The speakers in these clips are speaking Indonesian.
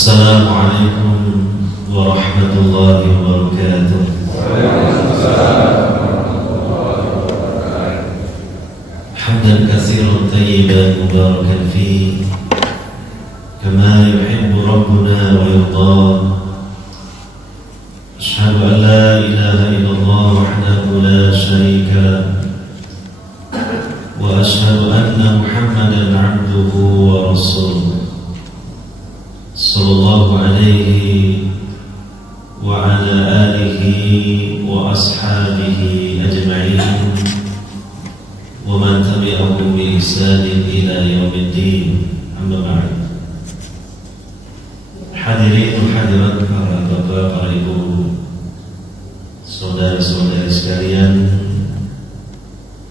Assalamualaikum warahmatullahi wabarakatuh. Hamdan katsiran tayyiban mubarakan fihi kama yuhibbu rabbuna wa yarda. Asyhadu an la ilaha illallah wahdahu la syarika lah wa asyhadu anna Muhammadan 'abduhu wa rasuluh. Sallallahu alaihi wa ala alihi wa ashabihi ajma'in wa man tabi'ahum bi ihsanin ila yaumiddin. Amma ba'd. Hadirin hadirat, para bapak, para ibu, saudara-saudari sekalian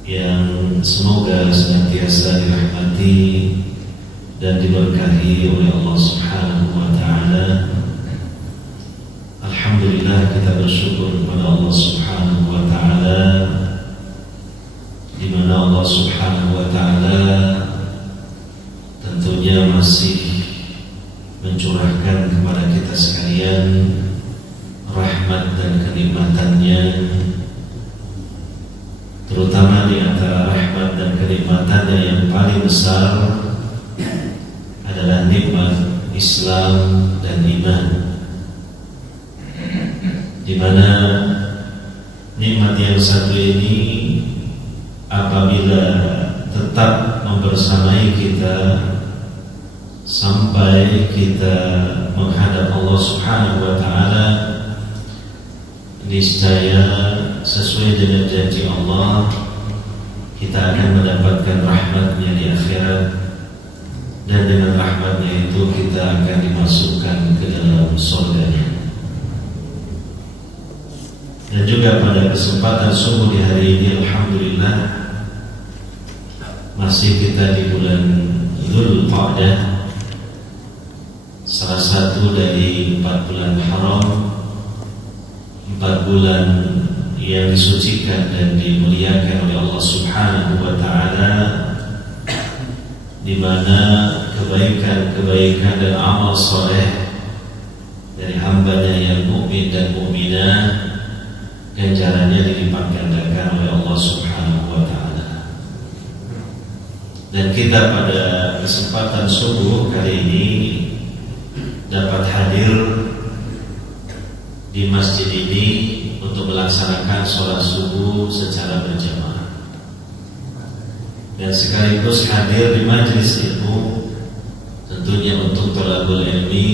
yang semoga senantiasa dirahmati dan diberkahi oleh Allah Subhanahu wa taala. Alhamdulillah, kita bersyukur kepada Allah Subhanahu wa taala, di mana Allah Subhanahu wa taala tentunya masih mencurahkan kepada kita sekalian rahmat dan kenikmatannya, terutama di antara rahmat dan kenikmatannya yang paling besar adalah nikmat Islam dan iman, di mana nikmat yang satu ini apabila tetap membersamai kita sampai kita menghadap Allah Subhanahu wa taala, niscaya sesuai dengan janji Allah kita akan mendapatkan rahmatnya di akhirat, dan dengan rahmatnya itu kita akan dimasukkan ke dalam surganya. Dan juga pada kesempatan subuh di hari ini, alhamdulillah, masih kita di bulan Dzulqa'dah, salah satu dari 4 bulan haram, 4 bulan yang disucikan dan dimuliakan oleh Allah Subhanahu wa taala, di mana kebaikan-kebaikan dan amal soleh dari hambanya yang mukmin dan mukminah ganjarannya dilipat gandakan oleh Allah Subhanahu wa taala. Dan kita pada kesempatan subuh kali ini dapat hadir di masjid ini untuk melaksanakan sholat subuh secara berjamaah, dan sekaligus hadir di majelis ilmu. Tentunya untuk thalabul ilmi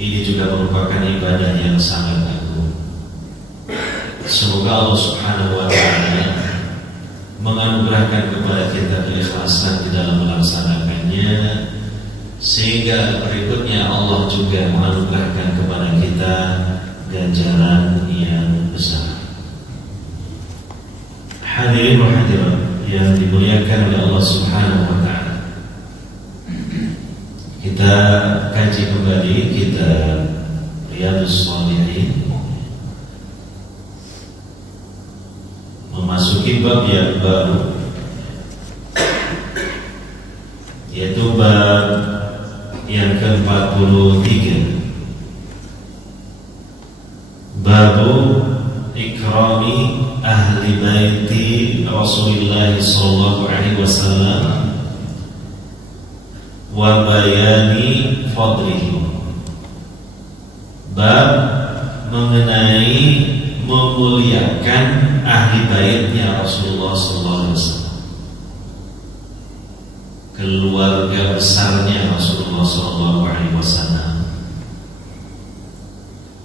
ini juga merupakan ibadah yang sangat agung. Semoga Allah Subhanahu wa taala menganugerahkan kepada kita keikhlasan di dalam melaksanakannya, sehingga berikutnya Allah juga menganugerahkan kepada kita ganjaran yang besar. Hadirin wa hadirat yang dimuliakan oleh Allah Subhanahu wa taala, kita kaji kembali kitab Riyadhus Shalihin, memasuki bab yang baru, yaitu bab yang ke-43, babu ikrami ahli baiti Rasulullah sallallahu alaihi wasallam wa bayani fadlihi. Bab mengenai memuliakan ahli baitnya Rasulullah sallallahu alaihi wasallam, keluarga besarnya Rasulullah sallallahu alaihi wasallam,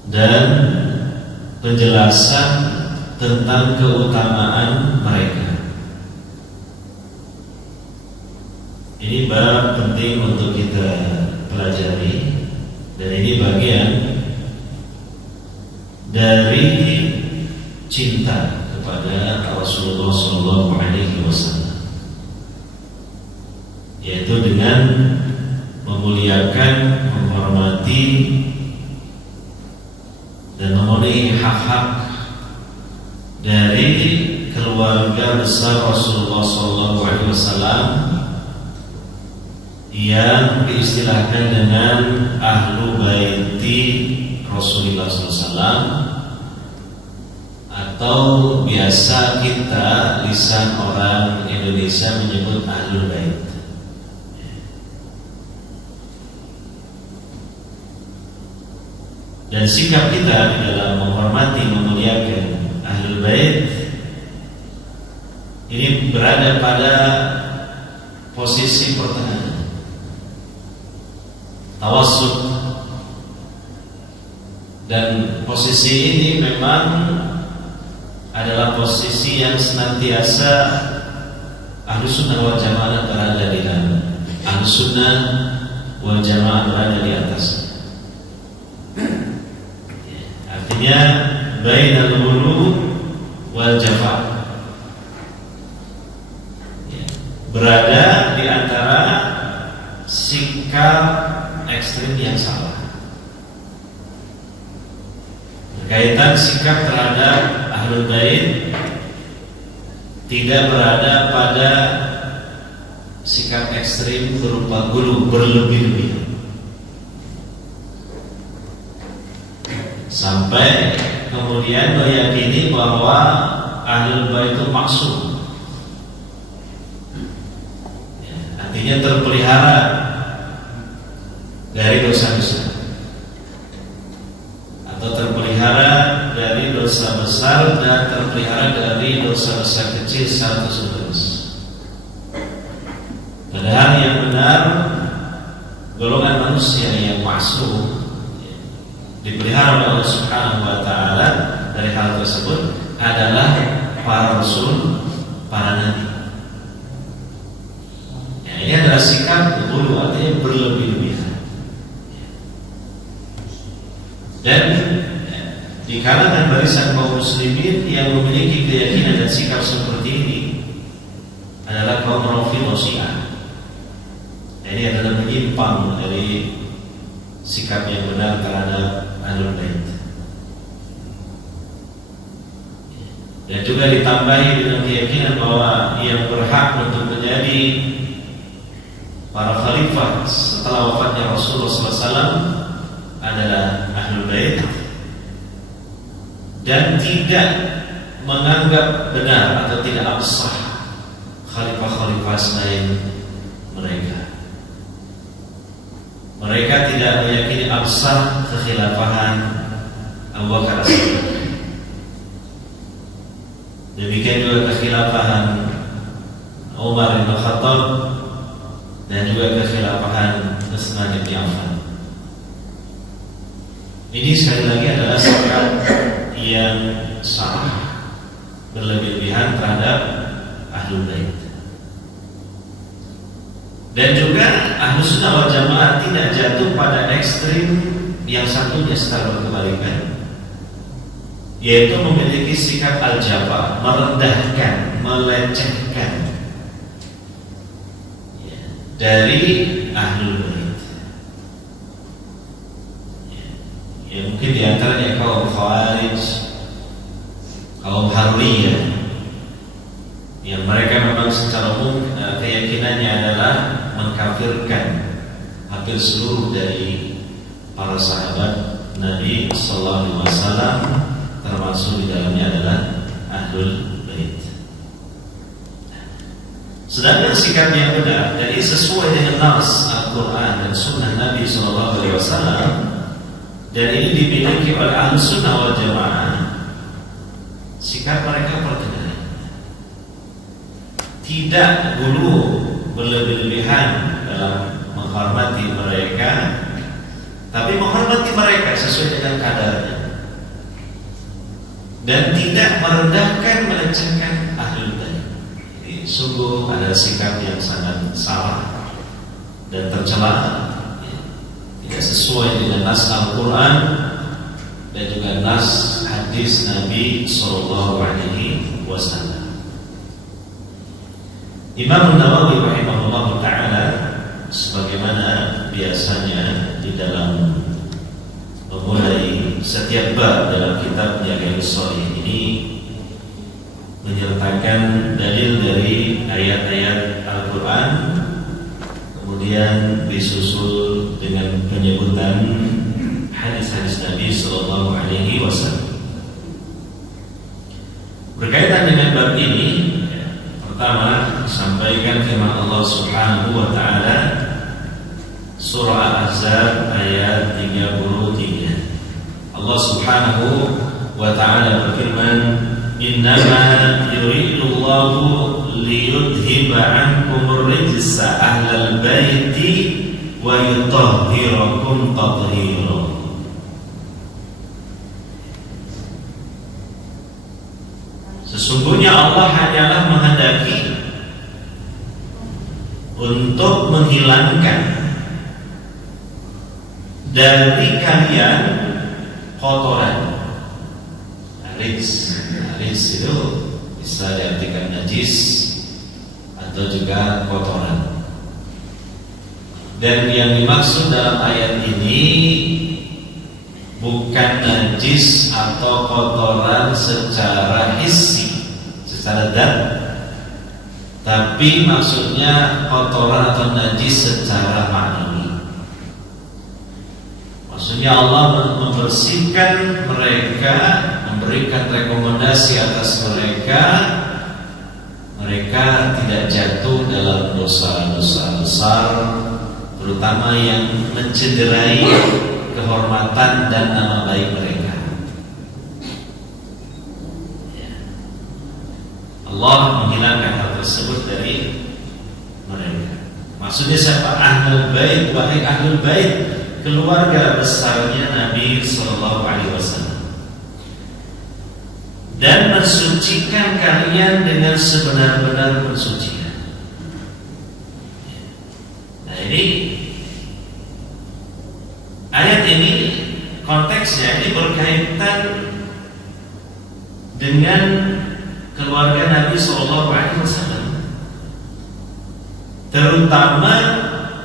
dan penjelasan tentang keutamaan mereka. Ini bab penting untuk kita pelajari, dan ini bagian dari cinta kepada Rasulullah SAW, yaitu dengan memuliakan, menghormati, dan memenuhi hak-hak dari keluarga besar Rasulullah SAW yang diistilahkan dengan ahlu baiti Rasulullah SAW, atau biasa kita lisan orang Indonesia menyebut ahlul bait. Dan sikap kita di dalam menghormati, memuliakan ahlul bait ini berada pada posisi pertengahan, tawassut. Dan posisi ini memang adalah posisi yang senantiasa Ahlus Sunnah wal Jamaah berada di dalam. Ahlus Sunnah wal Jamaah berada di atas. Artinya bainal ghulu wal jafa, berada di antara sikap ekstrim yang salah berkaitan sikap terhadap ahlul bait, tidak berada pada sikap ekstrim berupa gulu, berlebih-lebihan, sampai kemudian meyakini bahwa ahlul bait itu maksum, artinya terpelihara dari dosa-dosa, atau terpelihara dari dosa besar dan terpelihara dari dosa-dosa kecil secara terus-menerus. Padahal yang benar, golongan manusia yang maksum dipelihara oleh Allah Subhanahu wa Ta'ala dari hal tersebut adalah para rasul, para nabi. Ini adalah sikap ghulu, artinya berlebih-lebihan. Dan di kalangan barisan kaum muslimin yang memiliki keyakinan dan sikap seperti ini adalah kaum Rafidhah Syiah. Ini adalah menyimpang dari sikap yang benar terhadap ahlul bait. Dan juga ditambahi dengan keyakinan bahwa yang berhak untuk menjadi para khalifah setelah wafatnya Rasulullah SAW adalah ahlul bait, dan tidak menganggap benar atau tidak absah khalifah-khalifah selain mereka. Mereka tidak meyakini absah kekhilafahan Abu Bakar As-Siddiq. Demikian juga kekhilafahan Umar bin Khattab dan juga kekhilafahan Utsman bin Affan. Ini sekali lagi adalah sikap yang salah, berlebih-lebihan terhadap ahlul bait. Dan juga Ahlus Sunnah wal Jamaah tidak jatuh pada ekstrim yang satunya secara berkebalikan, yaitu memiliki sikap al-jafa, merendahkan, melecehkan dari ahlul bait. Ya, mungkin diantaranya kaum Khawarij, kaum Haruriyah, yang mereka memang secara umum keyakinannya adalah mengkafirkan hampir seluruh dari para sahabat Nabi Sallallahu Alaihi Wasallam, termasuk di dalamnya adalah ahlul bait. Sedangkan sikap yang benar, jadi sesuai dengan nas Al-Quran dan Sunnah Nabi Sallallahu Alaihi Wasallam, dan ini dimiliki oleh Ahlus Sunnah wal Jamaah, sikap mereka perkenalan, tidak dulu berlebih-lebihan dalam menghormati mereka, tapi menghormati mereka sesuai dengan kadarnya, dan tidak merendahkan, melecehkan ahlul bait. Ini sungguh ada sikap yang sangat salah dan tercela, tidak sesuai dengan nas Al-Quran dan juga nas hadis Nabi Sallallahu Alaihi Wasallam. Imam Nawawi rahimahullah ta'ala, sebagaimana biasanya di dalam memulai setiap bab dalam kitab Riyadhus Shalihin ini, menyertakan dalil dari ayat-ayat Al-Quran, kemudian disusul dengan penyebutan hadis-hadis Nabi Sallallahu Alaihi Wasallam. Berkaitan dengan bab ini, pertama sampaikan firman Allah Subhanahu Wa Taala surah Al-Ahzab ayat 33. Allah Subhanahu Wa Taala berfirman, Innama yuridullahu liyudhiba ankumur rijsa ahlal baiti wa yutahhirakum tathira. Sesungguhnya Allah hanyalah menghendaki untuk menghilangkan dari kalian kotoran. Rijs itu bisa diartikan najis atau juga kotoran. Dan yang dimaksud dalam ayat ini bukan najis atau kotoran secara hissi, secara zat, tapi maksudnya kotoran atau najis secara ma'nawi. Maksudnya Allah membersihkan mereka, memberikan rekomendasi atas mereka tidak jatuh dalam dosa-dosa besar, terutama yang mencederai kehormatan dan nama baik mereka. Allah menghilangkan hal tersebut dari mereka. Maksudnya siapa? Ahlul bait, wahai ahlul bait, keluarga besarnya Nabi Sallallahu Alaihi Wasallam, dan mensucikan kalian dengan sebenar-benar pensucian. Nah, ini ayat ini konteksnya ini berkaitan dengan keluarga Nabi Sallallahu Alaihi Wasallam, terutama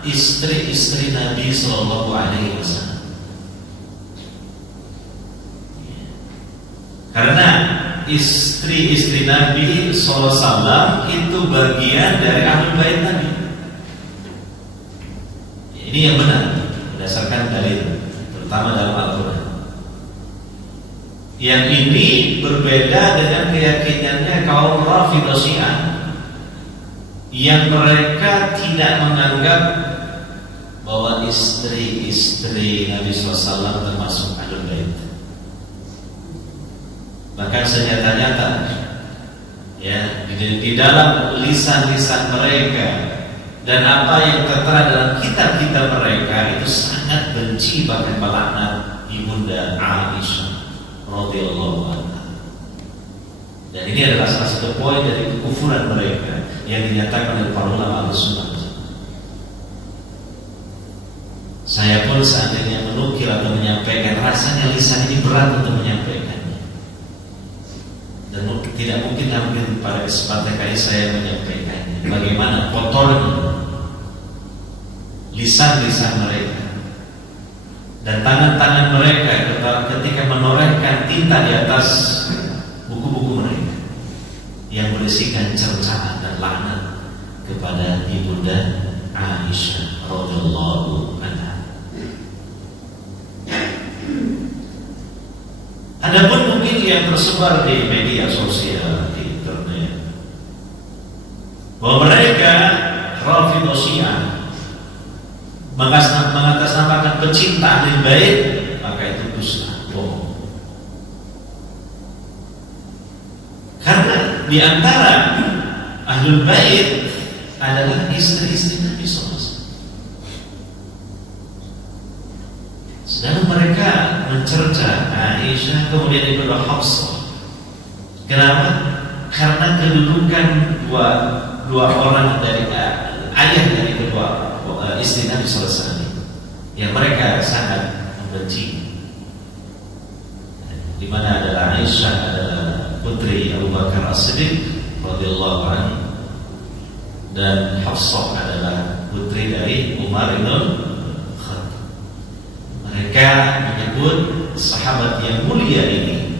istri-istri Nabi Sallallahu Alaihi Wasallam. Karena istri-istri Nabi Sallallahu Alaihi Wasallam itu bagian dari ahlul bait Nabi. Ini yang benar berdasarkan dalil, terutama dalam Al-Quran. Yang ini berbeda dengan keyakinannya kaum Rafidhah Syiah, yang mereka tidak menganggap bahwa istri-istri Nabi SAW termasuk ahlul bait. Bahkan senyata-nyata ya di dalam lisan-lisan mereka dan apa yang tertera dalam kitab-kitab mereka itu sangat benci bahkan melaknat ibunda Aisyah radhiyallahu anha. Dan ini adalah salah satu poin dari kekufuran mereka yang dinyatakan oleh para ulama Ahlussunnah. Saya pun seandainya menukil atau menyampaikan, rasanya lisan ini berat untuk menyampaikannya, dan tidak mungkin hampir pada kesempatan kali saya menyampaikannya. Bagaimana kotornya lisan-lisan mereka dan tangan-tangan mereka ketika menorehkan tinta di atas buku-buku mereka yang berisikan cercaan dan laknat kepada ibunda Aisyah radhiyallahu anha. Adapun mungkin yang tersebar di media sosial, di internet, bahwa mereka Rafidhah Syiah mengatasnamakan pecinta ahlul bait, maka itu dusta, bohong. Karena di antara ahlul bait adalah istri-istri Nabi SAW. Sedang mereka mencerca Aisyah, kemudian kedua Hafsah. Kenapa? Karena kedudukan dua orang dari ayah dari kedua istri Nabi SAW yang mereka sangat membenci, di mana adalah Aisyah adalah putri Abu Bakar As-Siddiq radhiyallahu anhu, dan Hafsah adalah putri dari Umar bin Khattab. Mereka menyebut sahabat yang mulia ini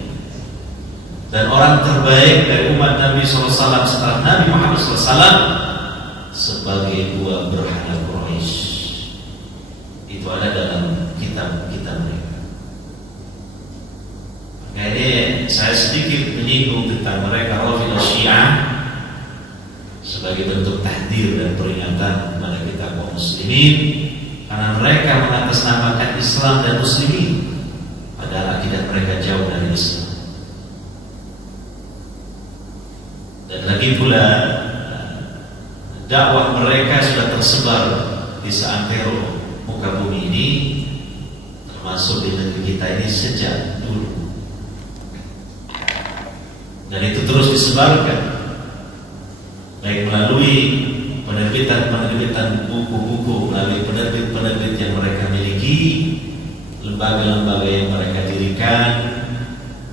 dan orang terbaik dari umat Nabi SAW setelah Nabi Muhammad SAW sebagai buah berhala Quraisy. Itu ada dalam kitab-kitab mereka. Makanya saya sedikit menyinggung tentang mereka Rafidhah Syiah sebagai bentuk tahdir dan peringatan kepada kita kaum muslimin, karena mereka mengatasnamakan Islam dan muslimin padahal akidah mereka jauh dari Islam. Dan lagi pula dakwah mereka sudah tersebar di seantero muka bumi ini, termasuk di negeri kita ini sejak dulu, dan itu terus disebarkan baik melalui penerbitan buku-buku, melalui penerbit yang mereka miliki, lembaga-lembaga yang mereka dirikan,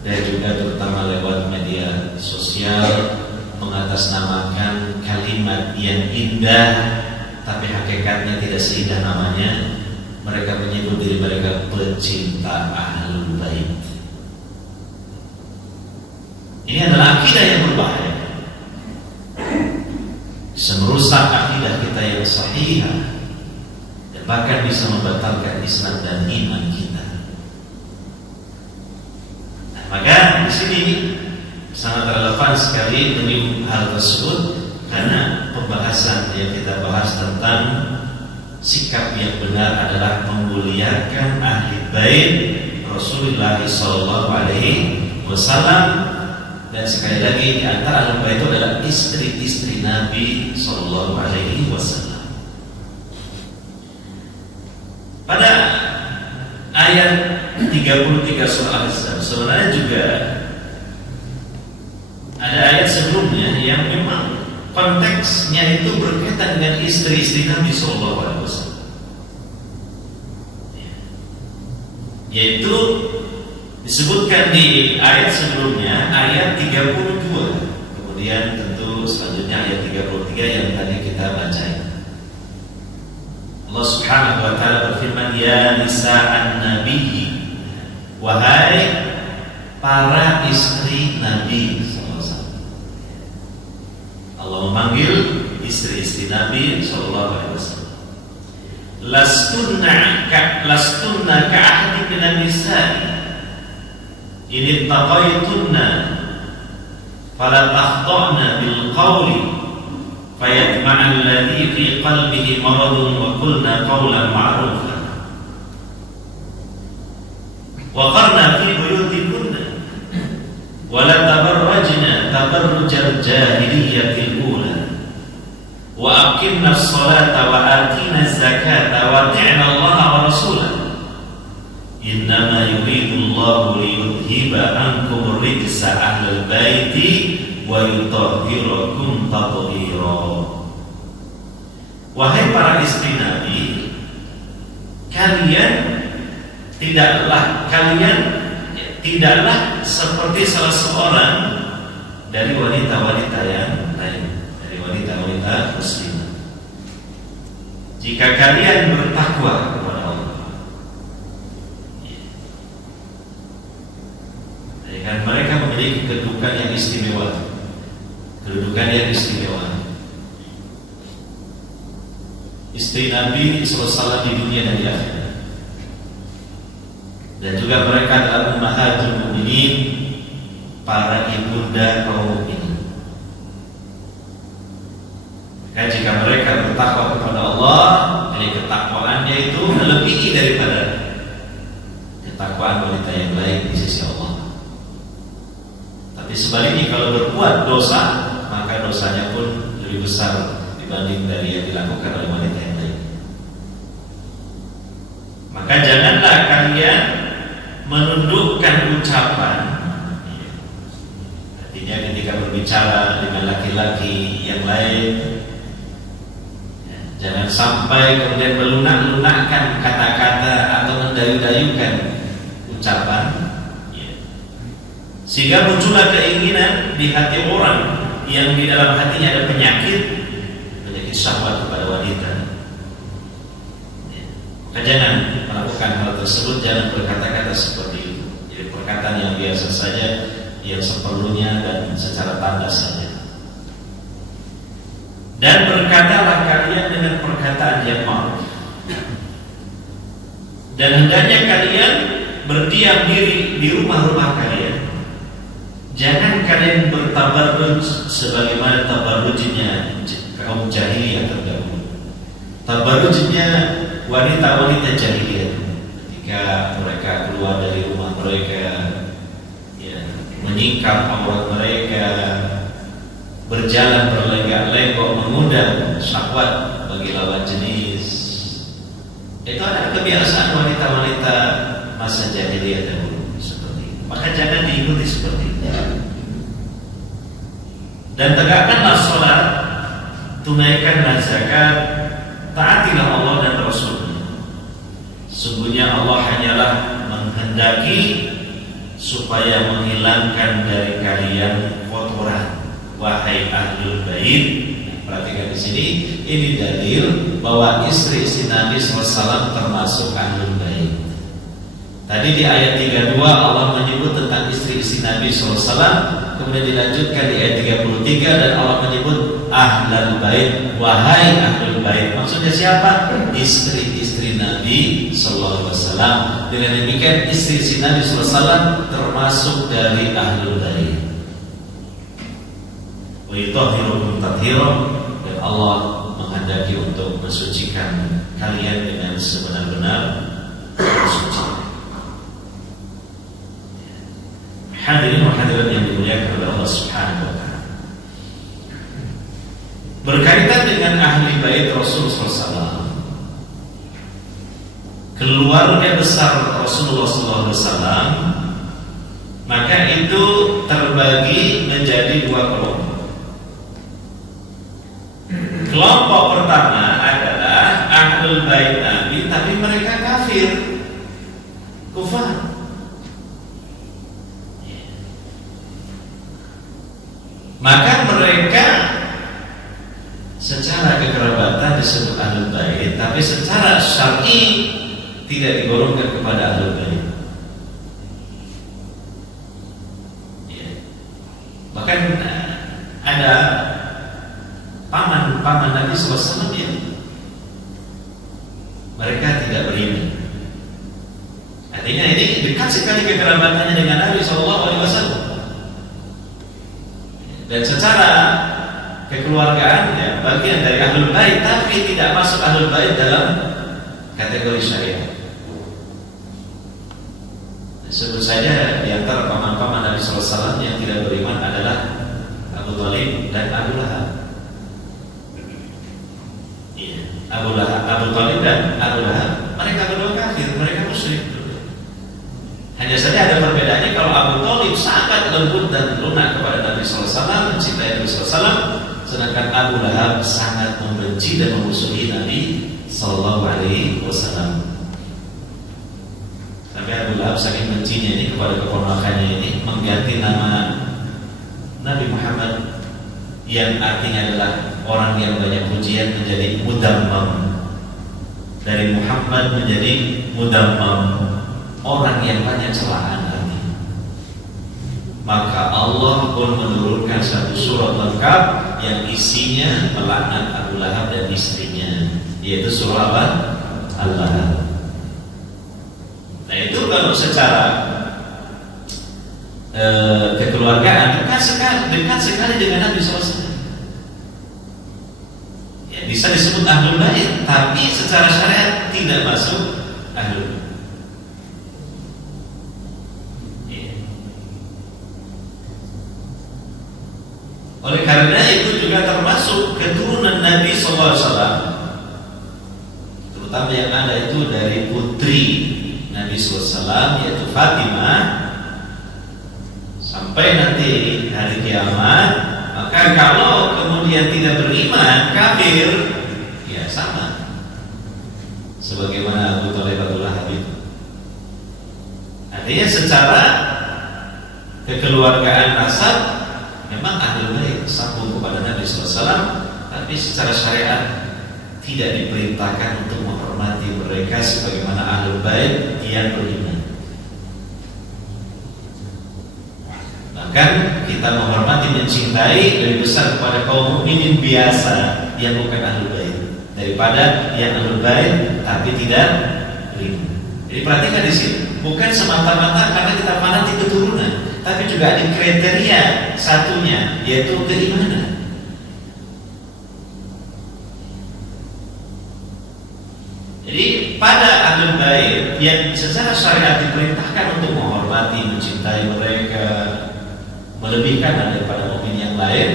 dan juga terutama lewat media sosial mengatasnamakan kalimat yang indah tapi hakikatnya tidak seindah namanya. Mereka menyebut diri mereka pecinta Ahlul Bait. Ini adalah akidah yang berbahaya, bisa merusak akidah kita yang sahih dan bahkan bisa membatalkan Islam dan iman kita. Nah, maka di sini sangat relevan sekali menyinggung hal tersebut, karena pembahasan yang kita bahas tentang sikap yang benar adalah memuliakan ahli bait Rasulullah SAW. Dan sekali lagi di antara ahli bait itu adalah istri-istri Nabi SAW. Pada ayat 33 surah Al-Ahzab sebenarnya juga ada ayat sebelumnya yang memang konteksnya itu berkaitan dengan istri-istri Nabi SAW, yaitu disebutkan di ayat sebelumnya, ayat 32. Kemudian tentu selanjutnya ayat 33 yang tadi kita baca. Allah Subhanahu wa taala berfirman, ya nisa'an nabiyyi, wahai para istri Nabi SAW. Allah memanggil istri-istri Nabi SAW. Lastunna ka'ahdi minan nisa'i in ittaqaytunna fala takhda'na bil qawli fayatma'a alladhi fi qalbihi maradun wa qulna qawlan ma'rufa wa qarna fi buyutikunna wa la tabarrajna tabarrujal jahiliyatil ula wa aqimna as-salata wa atina az-zakata wa ati'na Allaha wa rasulahu innama yuridu Allahu liyudhiba ankum rijsa ahlal baiti wa yutahhirakum tathira. Wahai para istri Nabi, kalian tidaklah seperti salah seorang dari wanita-wanita yang lain, dari wanita-wanita muslimah. Jika kalian bertakwa kepada Allah, dan mereka memiliki kedudukan yang istimewa, Istri Nabi SAW di dunia dan di akhirat, dan juga mereka adalah ummahatul mukminin, para ibunda kaum mukminin. Maka jika mereka bertakwa kepada Allah, jadi ketakwaannya itu melebihi daripada ketakwaan wanita yang lain di sisi Allah. Tapi sebaliknya kalau berbuat dosa, maka dosanya pun lebih besar dibanding dari yang dilakukan oleh wanita yang lain. Maka janganlah kalian menundukkan ucapan, artinya ketika berbicara dengan laki-laki yang lain, jangan sampai kemudian melunak-lunakkan kata-kata atau mendayu-dayukan ucapan, sehingga muncullah keinginan di hati orang yang di dalam hatinya ada penyakit syahwat kepada wanita. Maka jangan melakukan hal tersebut, jangan berkata-kata seperti itu. Jadi perkataan yang biasa saja, yang seperlunya dan secara tanda saja. Dan berkatalah perkataan yang ma'ruf. Dan hendaknya kalian berdiam diri di rumah-rumah kalian. Jangan kalian bertabarruj sebagaimana tabarrujnya kaum jahiliyah terdahulu. Tabarrujnya wanita-wanita jahiliyah ketika mereka keluar dari rumah mereka, ya, menyingkap aurat mereka, berjalan berlenggak-lenggok mengundang syahwat bagi lawan jenis. Itu adalah kebiasaan wanita-wanita masa jahiliyah dahulu seperti itu. Maka jangan diikuti seperti itu. Dan tegakkanlah sholat, tunaikanlah zakat, taatilah Allah dan Rasulnya. Sungguhnya Allah hanyalah menghendaki supaya menghilangkan dari kalian kotoran, wahai ahlul bait. Perhatikan di sini, ini dalil bahwa istri Nabi SAW termasuk ahlul bait. Tadi di ayat 32 Allah menyebut tentang istri Nabi SAW, kemudian dilanjutkan di ayat 33 dan Allah menyebut ahlul bait, wahai ahlul bait. Maksudnya siapa? Istri-istri Nabi SAW. Dengan demikian istri Nabi SAW termasuk dari ahlul bait. Wa yutahhirukum tathira, dan Allah menghendaki untuk mensucikan kalian dengan sebenar-benar suci. Hadirin wa hadirat yang dimuliakan oleh Allah Subhanahu wa taala. Berkaitan dengan ahli bait Rasulullah SAW, keluarga besar Rasulullah SAW, maka itu terbagi menjadi dua kelompok. Kelompok pertama adalah ahlul bait Nabi, tapi mereka kafir, kufar. Maka mereka secara kekerabatan disebut ahlul bait, tapi secara syar'i tidak digolongkan kepada ahlul bait. Bahkan ada paman Nabi SAW yang mereka tidak beriman. Artinya ini dekat sekali kekerabatannya dengan Nabi SAW. Dan secara kekeluargaan ya, bagian dari ahlul bait, tapi tidak masuk ahlul bait dalam kategori syariat. Sebut saja di antara paman-paman Nabi SAW yang tidak beriman adalah Abu Thalib dan Abu Lahab. Iya, Abu Thalib dan Abu Lahab, mereka berdua kafir, mereka musyrik. Hanya saja ada perbedaannya. Kalau Abu Thalib sangat lembut dan lunak kepada Nabi SAW, mencintai Nabi SAW, sedangkan Abu Lahab sangat membenci dan memusuhi Nabi SAW. Sampai Abu Lahab saking bencinya ini kepada keponakannya ini mengganti nama Nabi Muhammad yang artinya adalah orang yang banyak pujian menjadi Mudammam. Dari Muhammad menjadi Mudammam, orang yang banyak celaan artinya. Maka Allah pun menurunkan satu surat lengkap yang isinya melaknat Abu Lahab dan istrinya, yaitu surah apa? Al-Lahab. Nah itu kalau secara kekeluargaan dekat sekali dengan Nabi SAW. Ya, bisa disebut ahlul bait, tapi secara syariat tidak masuk ahlul bait. Oleh karena itu juga termasuk keturunan Nabi SAW, terutama yang ada itu dari putri Nabi SAW, yaitu Fatimah, sampai nanti hari kiamat. Maka kalau kemudian tidak beriman, kafir, ya sama sebagaimana Abu Thalib Abu Lahab itu. Artinya secara kekeluargaan nasab memang ahlul bait, sambung kepada Nabi SAW, tapi secara syariat tidak diperintahkan untuk menghormati mereka sebagaimana ahlul bait yang beriman. Bahkan kita menghormati, mencintai lebih besar kepada kaum mukminin biasa yang bukan ahlul bait. daripada yang Ahlul Bait tapi tidak beriman. Jadi perhatikan di sini, bukan semata-mata karena kita fanatik keturunan, tapi juga ada kriteria satunya, yaitu keimanan. Jadi pada Ahlul Bait yang secara syariat diperintahkan untuk menghormati, mencintai mereka, melebihkan daripada mukmin yang lain,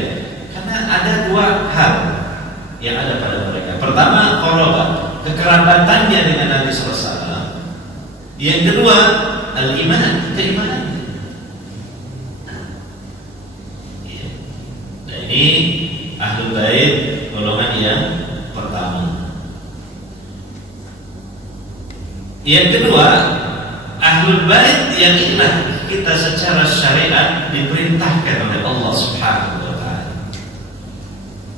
karena ada dua hal yang ada pada mereka. Pertama, qarabat, kekerabatannya dengan Nabi SAW. Yang kedua, al-iman, keimanan. Nah, ini Ahlul Bait golongan yang pertama. Yang kedua, Ahlul Bait yang inilah kita secara syariat diperintahkan oleh Allah Subhanahu wa taala.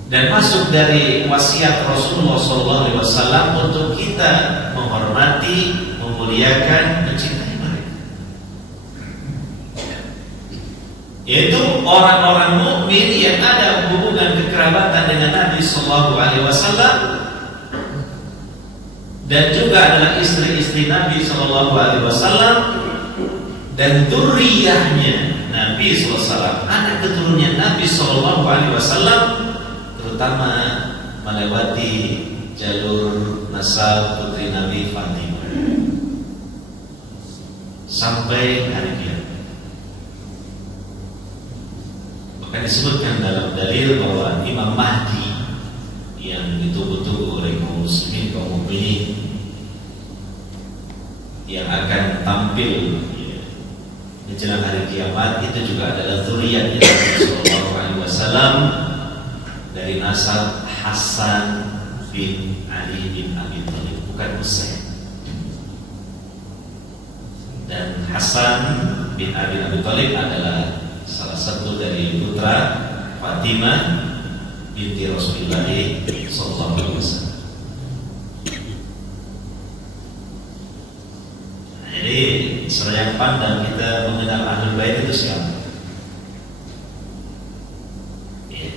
Dan masuk dari wasiat Rasulullah SAW untuk kita menghormati, memuliakan, mencintai mereka. Yaitu orang-orang mukmin yang ada hubungan kekerabatan dengan Nabi SAW, dan juga adalah istri-istri Nabi SAW dan dzurriyyahnya Nabi SAW, anak keturunannya Nabi SAW, terutama melewati jalur nasab putri Nabi Fatimah sampai hari kiamat. Maka disebutkan dalam dalil bahwa Imam Mahdi yang ditunggu-tunggu oleh kaum muslimin, kaum mukminin, yang akan tampil menjelang hari kiamat, itu juga adalah dzurriyyahnya Nabi SAW dari nasab Hasan bin Ali bin Abi Thalib, bukan Husain. Dan Hasan bin Ali bin Abi Thalib adalah salah satu dari putra Fatimah binti Rasulullah sallallahu alaihi wasallam. Jadi secara yang pandang kita mengenal Ahlul Bait itu siapa? Ya.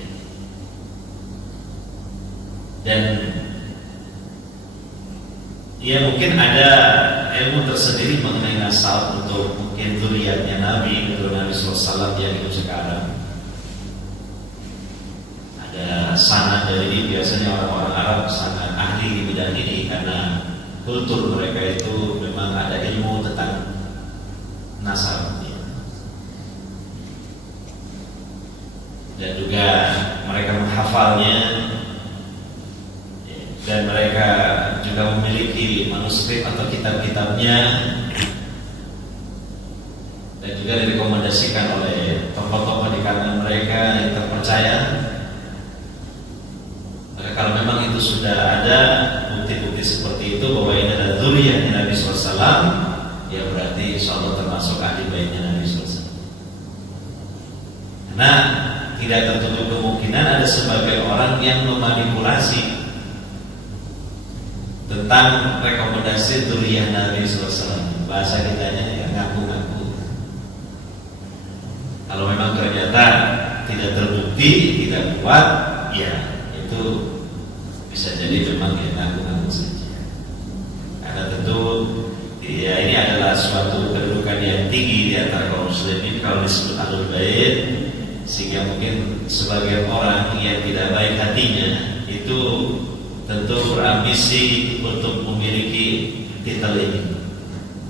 Dan ya mungkin ada ilmu tersendiri mengenai nasab untuk mungkin dzurriyyahnya Nabi, keturunan Nabi SAW yang hidup sekarang. Sanad dari ini biasanya orang-orang Arab sangat ahli di bidang ini karena kultur mereka itu memang ada ilmu tentang nasab, dan juga mereka menghafalnya, dan mereka juga memiliki manuskrip atau kitab-kitabnya, dan juga direkomendasikan oleh tokoh-tokoh di kalangan mereka yang terpercaya. Kalau memang itu sudah ada bukti-bukti seperti itu bahwa ini adalah dzurriyyahnya Nabi SAW, ya berarti insyaallah termasuk ahli baitnya Nabi SAW. Karena tidak tertutup kemungkinan ada sebagian orang yang memanipulasi tentang rekomendasi dzurriyyah Nabi SAW. Bahasa kitanya ya ngaku-ngaku. Kalau memang ternyata tidak terbukti, tidak kuat, ya itu bisa jadi memang ya ngaku-ngaku saja. Karena tentu ya ini adalah suatu kedudukan yang tinggi di antara kaum muslimin kalau disebut Ahlul Bait, sehingga mungkin sebagian orang yang tidak baik hatinya itu tentu berambisi untuk memiliki titel ini,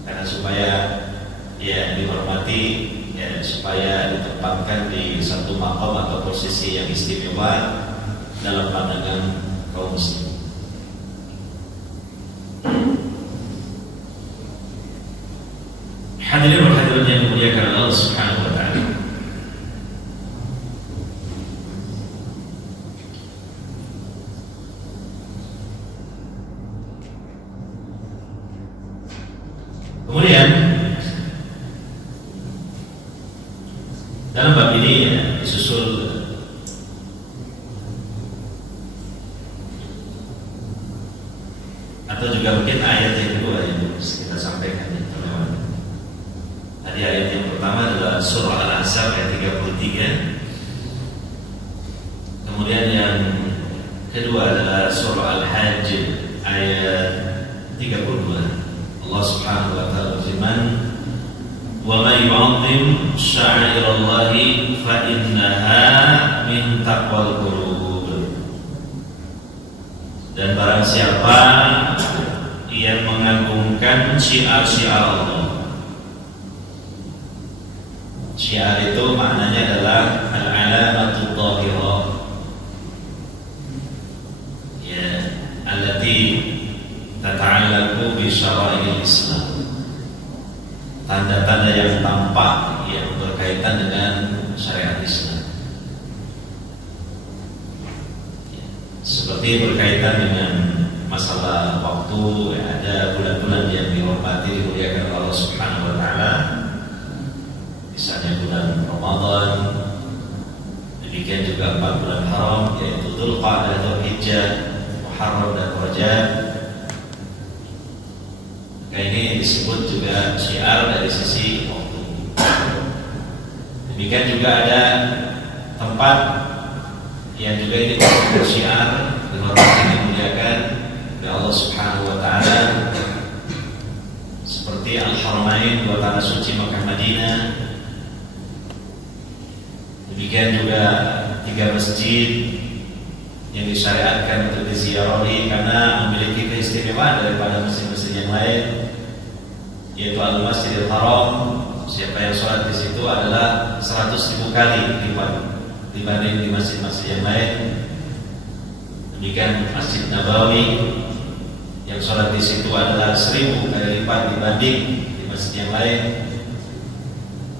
karena supaya ya dihormati, ya supaya ditempatkan di satu maqam atau posisi yang istimewa dalam pandangan kaum muslim. Hadirin dan hadirat yang dimuliakan Allah Subhanahu wa taala. Kemudian dalam bab ini ya, disusul atau juga mungkin ayat yang kedua yang kita sampaikan yang terlewat. Tadi ayat yang pertama adalah surah Al-Ahzab ayat 33. Kemudian yang kedua adalah surah Al-Hajj ayat 32. Allah Subhanahu wa taala berfirman, "Wa may yu'azzim sya'airallahi fa innaha min taqwal qulub." Dan barang siapa yang mengagungkan syiar-syiar Allah. Syiar itu maknanya adalah al-alamatul dhahirah, ya, allati tata'allaqu bi syara'il Islam. Tanda-tanda yang tampak yang berkaitan dengan syariat Islam. Ya, seperti berkaitan dengan masalah waktu, ya, ada bulan-bulan yang dihormati, dimuliakan Allah Subhanahu wa taala. Misalnya bulan Ramadan, demikian juga 4 bulan haram, yaitu Dzulqa'dah, Dzulhijjah, Muharram dan Rajab. Maka ini disebut juga syiar dari sisi waktu. Demikian juga ada tempat yang juga ini syiar, dihormati, dimuliakan oleh Allah Subhanahu wa taala, seperti Al-Haramain, dua tanah suci Makkah Madinah. Demikian juga 3 masjid yang disyariatkan untuk diziarahi karena memiliki keistimewaan daripada masjid-masjid yang lain, yaitu Al-Masjidil Haram. Siapa yang sholat di situ adalah 100.000 kali lipat dibanding di masjid-masjid yang lain. Demikian Masjid Nabawi yang sholat di situ adalah 1000 kali lipat dibanding di masjid yang lain.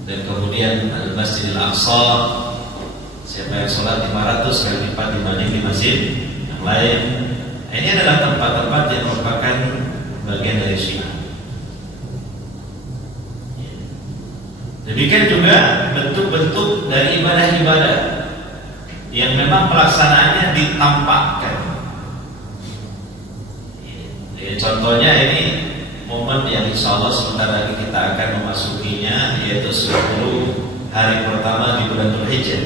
Dan kemudian Al-Masjidil Aqsa, siapa yang sholat 500 kali lipat dibanding di masjid yang lain. Ini adalah tempat-tempat yang merupakan bagian dari syiar. Demikian juga bentuk-bentuk dari ibadah-ibadah yang memang pelaksanaannya ditampakkan. Ya, contohnya ini momen yang insya Allah sebentar lagi kita akan memasukinya, yaitu 10 hari pertama di bulan Dzulhijjah.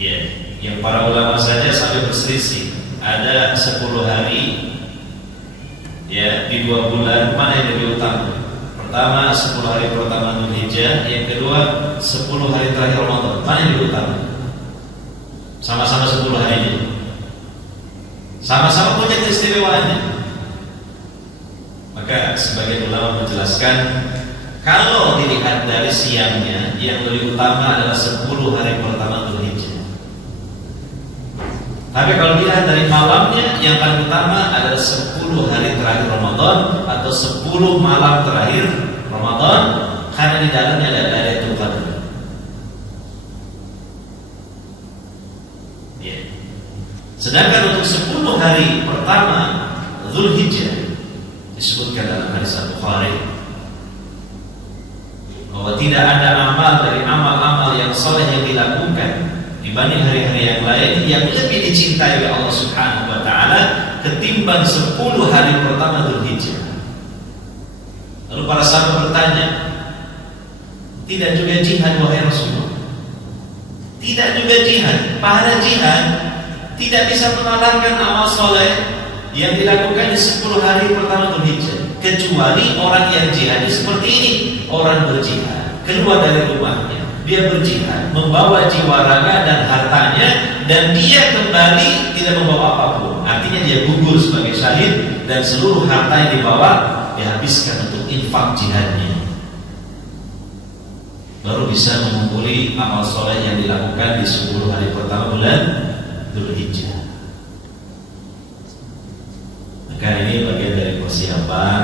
Ya, yang para ulama saja sampai berselisih. Ada 10 hari, ya, di 2 bulan mana yang lebih utama? Pertama 10 hari pertama Dzulhijjah, yang kedua 10 hari terakhir Ramadan. Mana yang lebih utama? Sama-sama 10 hari ini, sama-sama punya keistimewaannya. Maka sebagian ulama menjelaskan, kalau dilihat dari siangnya, yang lebih utama adalah 10 hari pertama Dzulhijjah. Tapi kalau dilihat dari malamnya, yang paling utama adalah 10 hari terakhir Ramadan atau 10 malam terakhir Ramadan, karena di dalamnya ada Lailatul Qadar. Ya. Sedangkan untuk 10 hari pertama Dzulhijjah disebutkan dalam hadis Al-Bukhari bahwa tidak ada amal dari amal-amal yang soleh yang dilakukan dibanding hari-hari yang lain yang lebih dicintai oleh Allah Subhanahu wa taala ketimbang 10 hari pertama Dzulhijjah. Lalu para sahabat bertanya, tidak juga jihad wahai Rasulullah? Tidak juga jihad. Pada jihad tidak bisa mengalahkan amal soleh yang dilakukan di 10 hari pertama Dzulhijjah, kecuali orang yang jihad seperti ini. Orang berjihad, keluar dari rumahnya, dia berjihad, membawa jiwa raga dan hartanya, dan dia kembali tidak membawa apapun. Artinya dia gugur sebagai syahid, dan seluruh harta yang dibawa dihabiskan untuk infak jihadnya. Baru bisa mengumpuli amal soleh yang dilakukan di 10 hari pertama bulan Dzulhijjah. Maka ini bagian dari persiapan,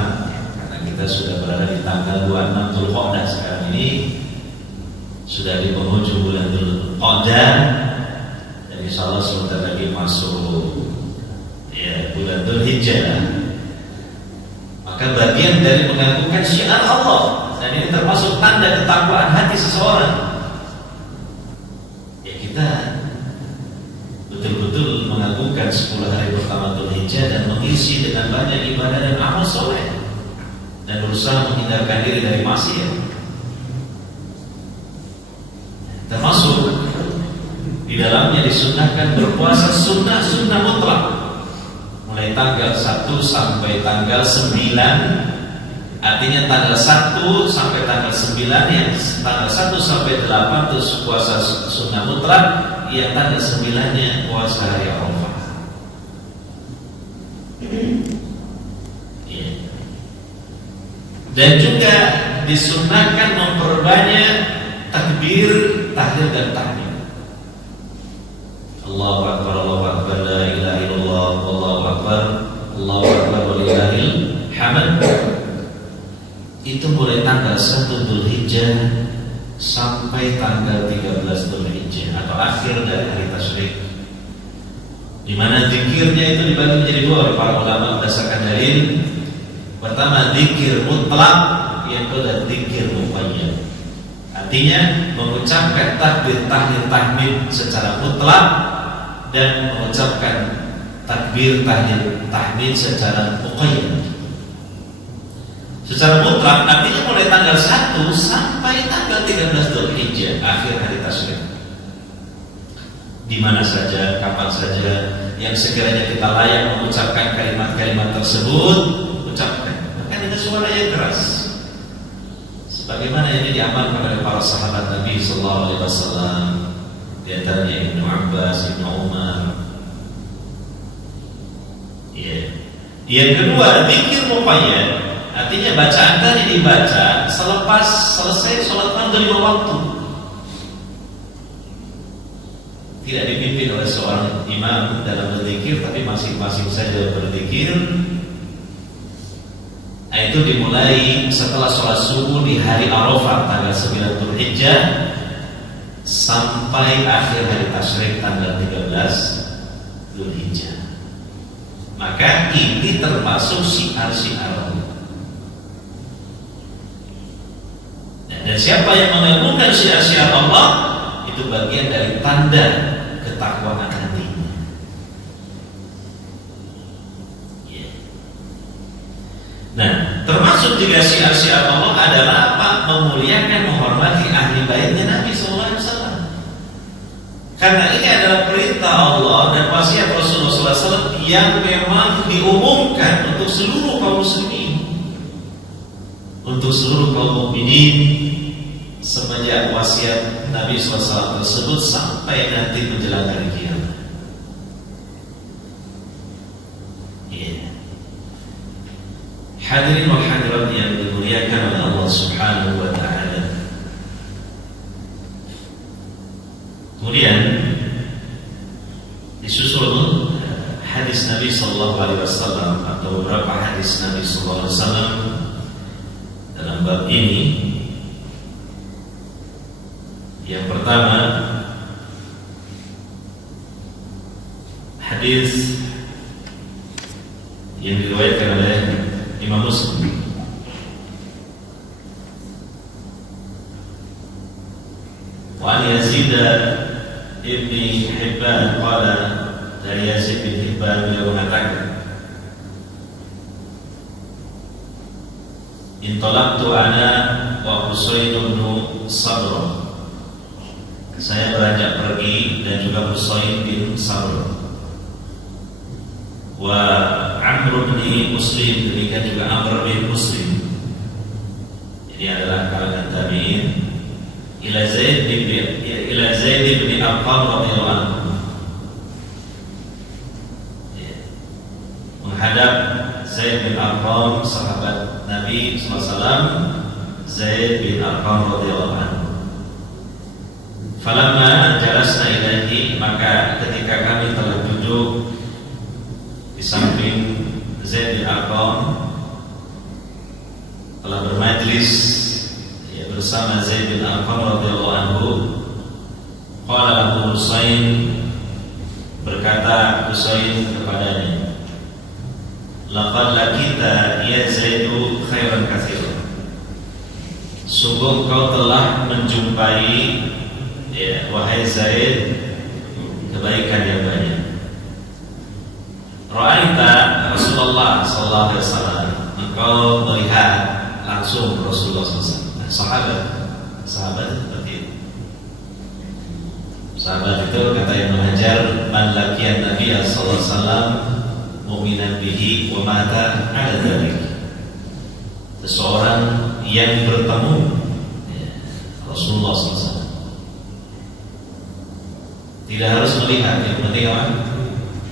karena kita sudah berada di tanggal 26 Dzulqa'dah sekarang ini, sudah di penghujung bulan Dzulqa'dah, dan insya Allah sebentar lagi masuk, ya, bulan Dzulhijjah. Maka bagian dari mengagungkan syiar Allah, dan ini termasuk tanda ketakwaan hati seseorang, ya, kita betul-betul mengagungkan 10 hari pertama Dzulhijjah dan mengisi dengan banyak ibadah dan amal soleh, dan berusaha menghindarkan diri dari maksiat. Termasuk di dalamnya disunnahkan berpuasa sunnah mutlak mulai tanggal 1 sampai tanggal 9. Artinya tanggal 1 sampai tanggal 9, yang tanggal 1 sampai 8 itu puasa sunnah mutlak, yang tanggal 9-nya puasa hari Arafah. Dan juga disunnahkan memperbanyak takbir, tahlil dan tahmid. Allahu akbar, Allahu akbar, la ilaha illallah, wallahu akbar, Allahu akbar, walillahil hamd. Itu mulai tanggal 1 Dzulhijjah sampai tanggal 13 Dzulhijjah atau akhir dari hari tasyrik. Di mana zikirnya itu dibagi menjadi dua oleh para ulama berdasarkan dalil. Pertama, zikir mutlak, yang kedua zikir muqayyad. Artinya mengucapkan takbir, tahlil, tahmid secara mutlak dan mengucapkan takbir, tahlil, tahmid secara muqayyad. Secara mutlak artinya mulai tanggal 1 sampai tanggal 13 Dzulhijjah, akhir hari tasyrik. Di mana saja, kapan saja yang sekiranya kita layak mengucapkan kalimat-kalimat tersebut, ucapkan. Maka dengan suara yang keras. Sebagaimana ini diamalkan oleh para sahabat Nabi sallallahu alaihi wasallam, di antaranya Ibnu Abbas, Ibnu Umar. Yang kedua, zikir muqayyad. Artinya bacaan tadi dibaca selepas selesai sholat fardu 5 waktu. Tidak dipimpin oleh seorang imam dalam berzikir, tapi masing-masing saja berzikir. Itu dimulai setelah sholat subuh di hari Arafah tanggal 9 Dzulhijjah sampai akhir hari tasyrik tanggal 13 Dzulhijjah. Maka ini termasuk syiar-syiar. Dan siapa yang mengagungkan syiar-syiar Allah, itu bagian dari tanda ketakwaan hatinya. Nah, termasuk juga syiar-syiar Allah adalah apa? Memuliakan, menghormati ahli baitnya Nabi SAW. Karena ini adalah perintah Allah dan wasiat Rasulullah SAW yang memang diumumkan untuk seluruh kaum muslimin, untuk seluruh kaum mukminin semenjak wasiat Nabi SAW tersebut sampai nanti menjelang hari kiamat. Hadirin wa hadirat yang dimuliakan oleh Allah Subhanahu wa taala. Kemudian disusul hadis Nabi sallallahu alaihi wasallam atau beberapa hadis Nabi sallallahu alaihi wasallam dalam bab ini. Yang pertama, hadis yang diriwayatkan oleh Imam Muslim wa Yazid ibn Hibban qala, dari Yazid bin Hibban beliau mengatakan, intalaqtu ana wa Husain bin Sabr, saya beranjak pergi dan juga Husain bin Sabr, wa Amr bin Muslim, demikian juga Amr bin Muslim, jadi adalah kalangan tabi'in, ila Zaid bin Arqam radhiyallahu anhu, menghadap Zaid bin Arqam, sahabat Nabi SAW, Zaid bin Arqam radhiyallahu anhu. Falamma jalasna ilaihi, maka ketika kami telah duduk di samping Zaid bin Arqam, telah bermajlis bersama Zaid bin Arqam radhiyallahu anhu, qala lahu Husain, berkata Husain kepadanya, laqad laqita ya Zaidu khairan katsiran, sungguh kau telah menjumpai, wahai Zaid, kebaikan yang banyak. Ra'aita Rasulullah sallallahu alaihi wasallam, engkau melihat langsung Rasulullah SAW. Sahabat seperti itu. Sahabat itu kata Ibnu Hajar, man laqiyan Nabi sallallahu alaihi wasallam mu'minan bihi wa mata 'ala dzalik. Seseorang yang bertemu Rasulullah SAW, tidak harus melihat, yang penting apa?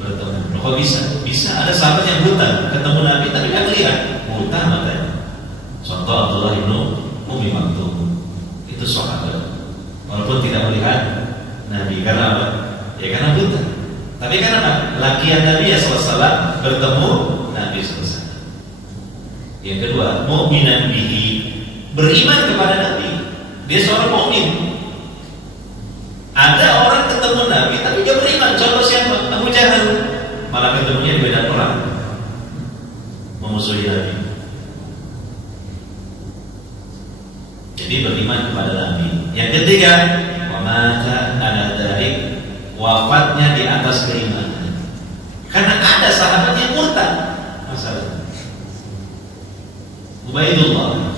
Bertemu. Kok bisa? Bisa ada sahabat yang buta ketemu Nabi tapi nggak melihat, buta matanya. Contoh Abdullah bin Ummi Maktum, itu sahabat, walaupun tidak melihat Nabi. Karena apa? Ya karena buta. Tapi karena apa? Laqiyan Nabi SAW, bertemu Nabi SAW. Yang kedua, mu'minan bihi, beriman kepada Nabi. Dia seorang mukmin. Ada orang ketemu Nabi tapi dia beriman. Contoh siapa? Abu Jahal, malah ketemunya di medan perang, memusuhi Nabi. Jadi beriman kepada Nabi. Yang ketiga, wa mata 'ala dzalik, wafatnya di atas keimanan. Karena ada sahabat yang murtad. Masalah Ubaidullah,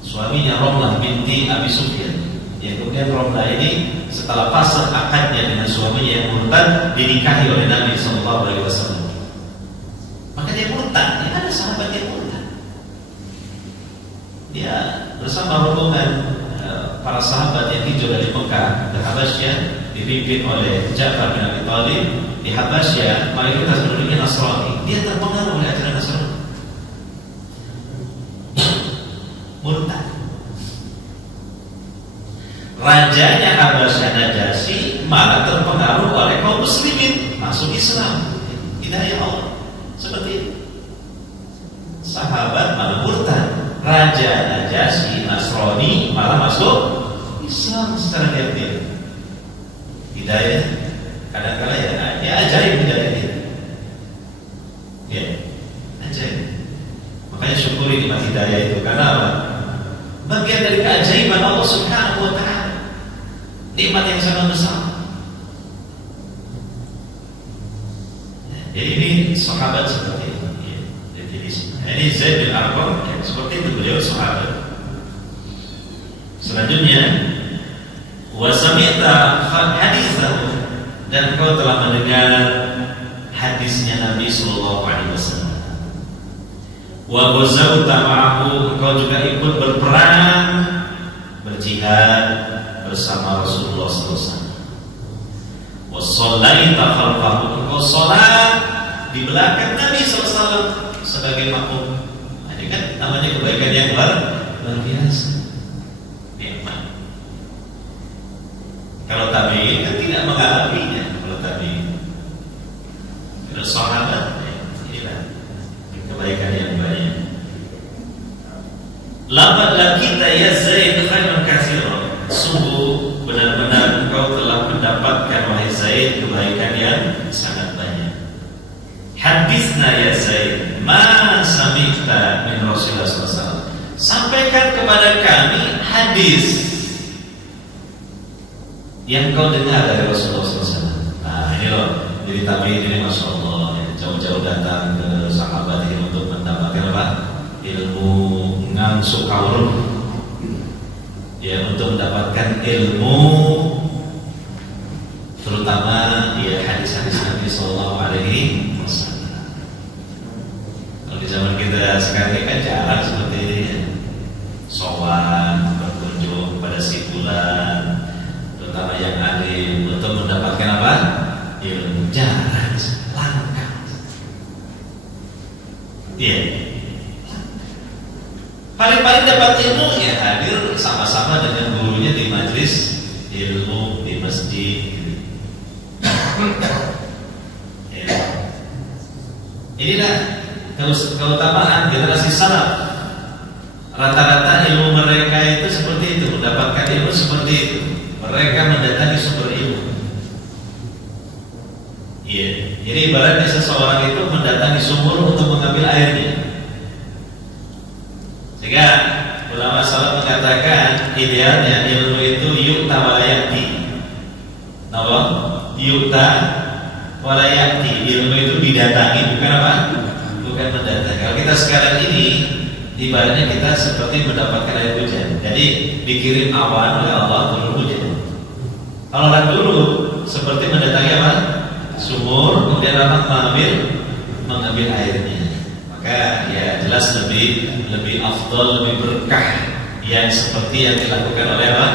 suaminya Romlah binti Abi Sufyan, yang kemudian Romlah ini setelah fase akadnya dengan suaminya yang murtad dinikahi oleh Nabi SAW. Maka dia murtad. Ya, ada sahabat yang murtad. Dia bersama rombongan para sahabat yang hijrah dari Mekah ke Habasyah, dipimpin oleh Ja'far bin Abi Thalib. Di Habasyah mayoritas penduduknya Nasrani. Dia terpengaruh oleh ajaran Nasrani, murtad. Rajanya Habasyah Najasyi malah terpengaruh oleh kaum muslimin, masuk Islam. Hidayah Allah seperti itu. Sahabat malah murtad, Raja Najasyi Nasrani malah masuk Islam secara diam-diam. Hidayah kadang-kala ya ajaib hidayah itu. Ya, ajaib. Makanya syukuri nikmat hidayah itu, karena apa? Bagian dari keajaiban Allah Subhanahu wa ta'ala, nikmat yang sangat besar. Jadi ini sahabat seperti itu. Jadi Zaid bin Arqam seperti itu, beliau sahabat. Selanjutnya, wa sami'ta hadithahu, dan kau telah mendengar hadisnya Nabi sallallahu alaihi wasallam. Wa ghazawta ma'ahu, engkau juga ikut berperang, berjihad bersama Rasulullah SAW. Wa shallaita khalfahu, engkau salat di belakang Nabi SAW sebagai makmum. Nah, ini kan namanya kebaikan yang luar biasa. Nikmat. Kalau tabi'in kan tidak mengalaminya. Kalau tabi'in, kalau sahabat, inilah kebaikan yang banyak. Laqad laqita ya Zaid khairan katsiran, sungguh benar-benar engkau telah mendapatkan wahai Zaid kebaikan yang sangat banyak. Hadisna ya Zaid ma sami'ta min Rasulullah SAW, sampaikan kepada kami hadis yang kau dengar dari Rasulullah SAW. Nah ini loh, jadi tabi'in ini Masya Allah, jauh-jauh datang ke sahabat ini untuk mendapatkan apa? Ilmu ngamsu kaur, ya, untuk mendapatkan ilmu, terutama ya hadis-hadis Nabi Sallallahu Alaihi Wasallam. Kalau di zaman kita sekarang kan jarang seperti ini, ya. Sowan berkunjung pada si fulan, terutama yang alim, untuk mendapatkan apa? Ilmu, jarang, langka. Iya. Paling-paling dapat ilmu ya hadir sama-sama dengan gurunya di majelis ilmu di masjid. Ya. Inilah keutamaan generasi salaf. Rata-rata ilmu mereka itu seperti itu, mendapatkan ilmu seperti itu. Mereka mendatangi sumber ilmu. Iya. Jadi ibaratnya seseorang itu mendatangi sumur untuk mengambil airnya. Sehingga ulama salaf mengatakan idealnya ilmu itu yu'ta wala ya'ti. Napa? Yu'ta wala ya'ti. Ilmu itu didatangi, bukan apa? Bukan mendatangi. Kalau kita sekarang ini ibaratnya kita seperti mendapatkan air hujan. Jadi dikirim awan oleh Allah turun hujan. Kalau orang dulu seperti mendatangi apa? Sumur, kemudian apa? Mengambil airnya. Maka ya jelas lebih afdal, lebih berkah yang seperti yang dilakukan oleh apa?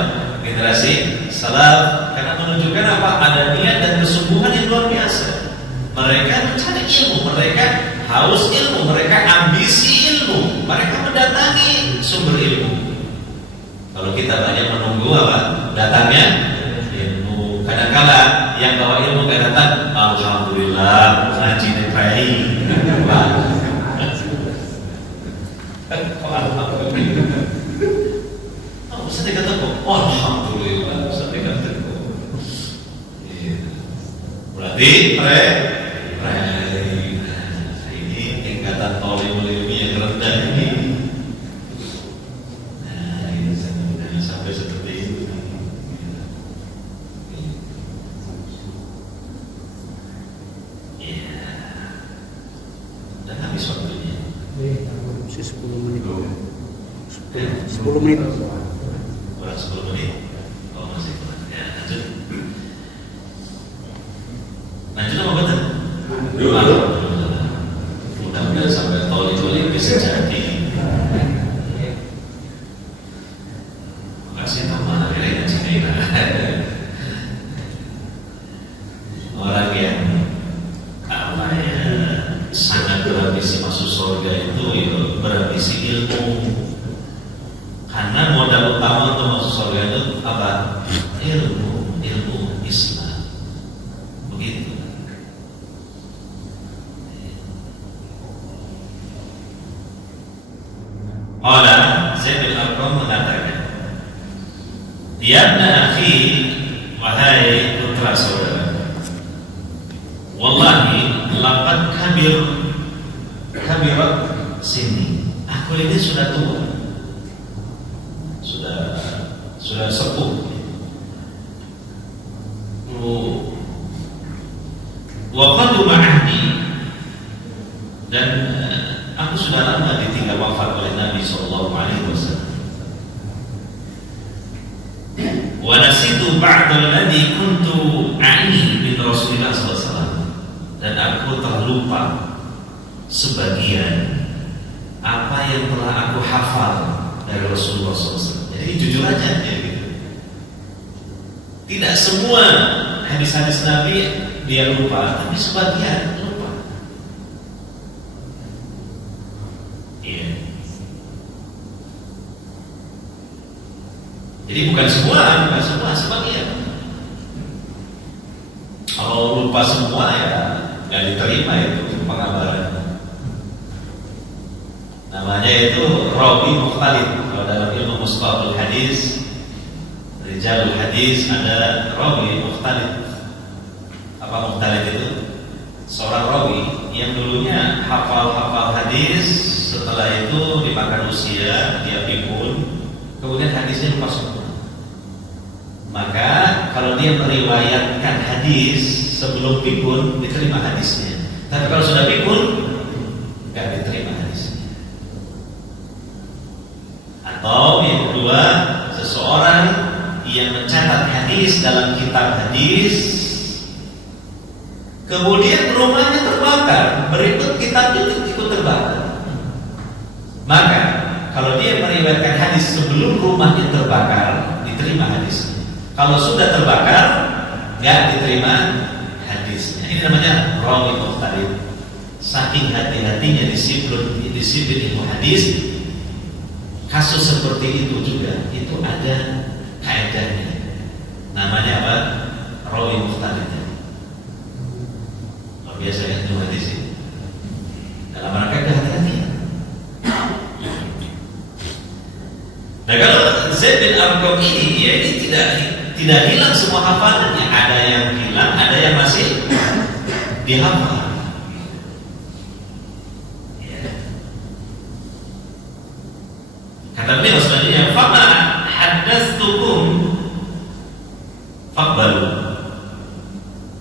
Generasi salaf, karena menunjukkan apa? Ada niat dan kesungguhan yang luar biasa. Mereka mencari ilmu, mereka haus ilmu, mereka ambisi ilmu, mereka mendatangi sumber ilmu. Kalau kita banyak menunggu apa? Datangnya ilmu. Kadang-kala yang bawa ilmu gak datang, alhamdulillah ngaji nekai. Oh, saya dikatakan, alhamdulillah, saya dikatakan. Berarti ini tingkatan tolimul ilmi yang rendah ini. Nah, ini sampai seperti itu. Ya, dan habis waktunya. Masih 10 menit. 10 menit. Kurang 10 menit. Oh, masih kurang. Ya, lanjut. Lanjut apa betul? Mudah-mudahan sampai toli-toli bisa jadi. Makasih teman akhirnya cerita. Orang yang apa ya sangat berambisi masuk surga itu ya, berambisi ilmu. Karena modal utama untuk masuk surga itu apa? Ilmu Islam. Begitu. Orang Zaid bin Arqam mengatakan, "Ya akhi, wahai putra saudara, wallahi laqad kabirat sini. Aku ini sudah tua, sudah sepuh. Wa qad ma'ahdi, dan aku sudah lama ditinggal wafat oleh Nabi SAW. Wa nasitu ba'dal ladzi kuntu a'ni min Rasulillah SAW, dan aku terlupa sebagian apa yang telah aku hafal dari Rasulullah SAW. Jadi jujur aja ya gitu. Tidak semua hadis-hadis Nabi dia lupa, tapi sebagian lupa. Iya. Jadi bukan semua, sebagian. Kalau lupa semua ya nggak diterima itu pengabaran. Namanya itu rawi mukhtalif. Kalau dalam ilmu mustalahul hadis, rijalul hadis, ada rawi mukhtalif. Apa mukhtalif itu? Seorang rawi yang dulunya hafal hadis, setelah itu dimakan usia, dia pikun, kemudian hadisnya lupa semua. Maka kalau dia meriwayatkan hadis sebelum pikun, diterima hadisnya. Tapi kalau sudah pikun, nggak diterima hadisnya. Atau yang kedua, seseorang yang mencatat hadis dalam kitab hadis, kemudian rumahnya terbakar, berikut kitabnya ikut terbakar. Maka kalau dia meriwayatkan hadis sebelum rumahnya terbakar, diterima hadisnya. Kalau sudah terbakar, nggak diterima hadisnya. Ini namanya rawi mukhtalif. Saking hati-hatinya disiplin ilmu hadis, kasus seperti itu juga itu ada kaidahnya. Namanya apa? Rawi mukhtalif. Luar biasa ya ilmu hadis ini. Dalam rangka hati-hati. Nah, kalau Zaid bin Arqam ini, ya ini tidak hilang semua hafalannya. Ada yang hilang, ada yang masih dihafal. Ya. Kata beliau selanjutnya, "Fama haddatsukum faqbalu."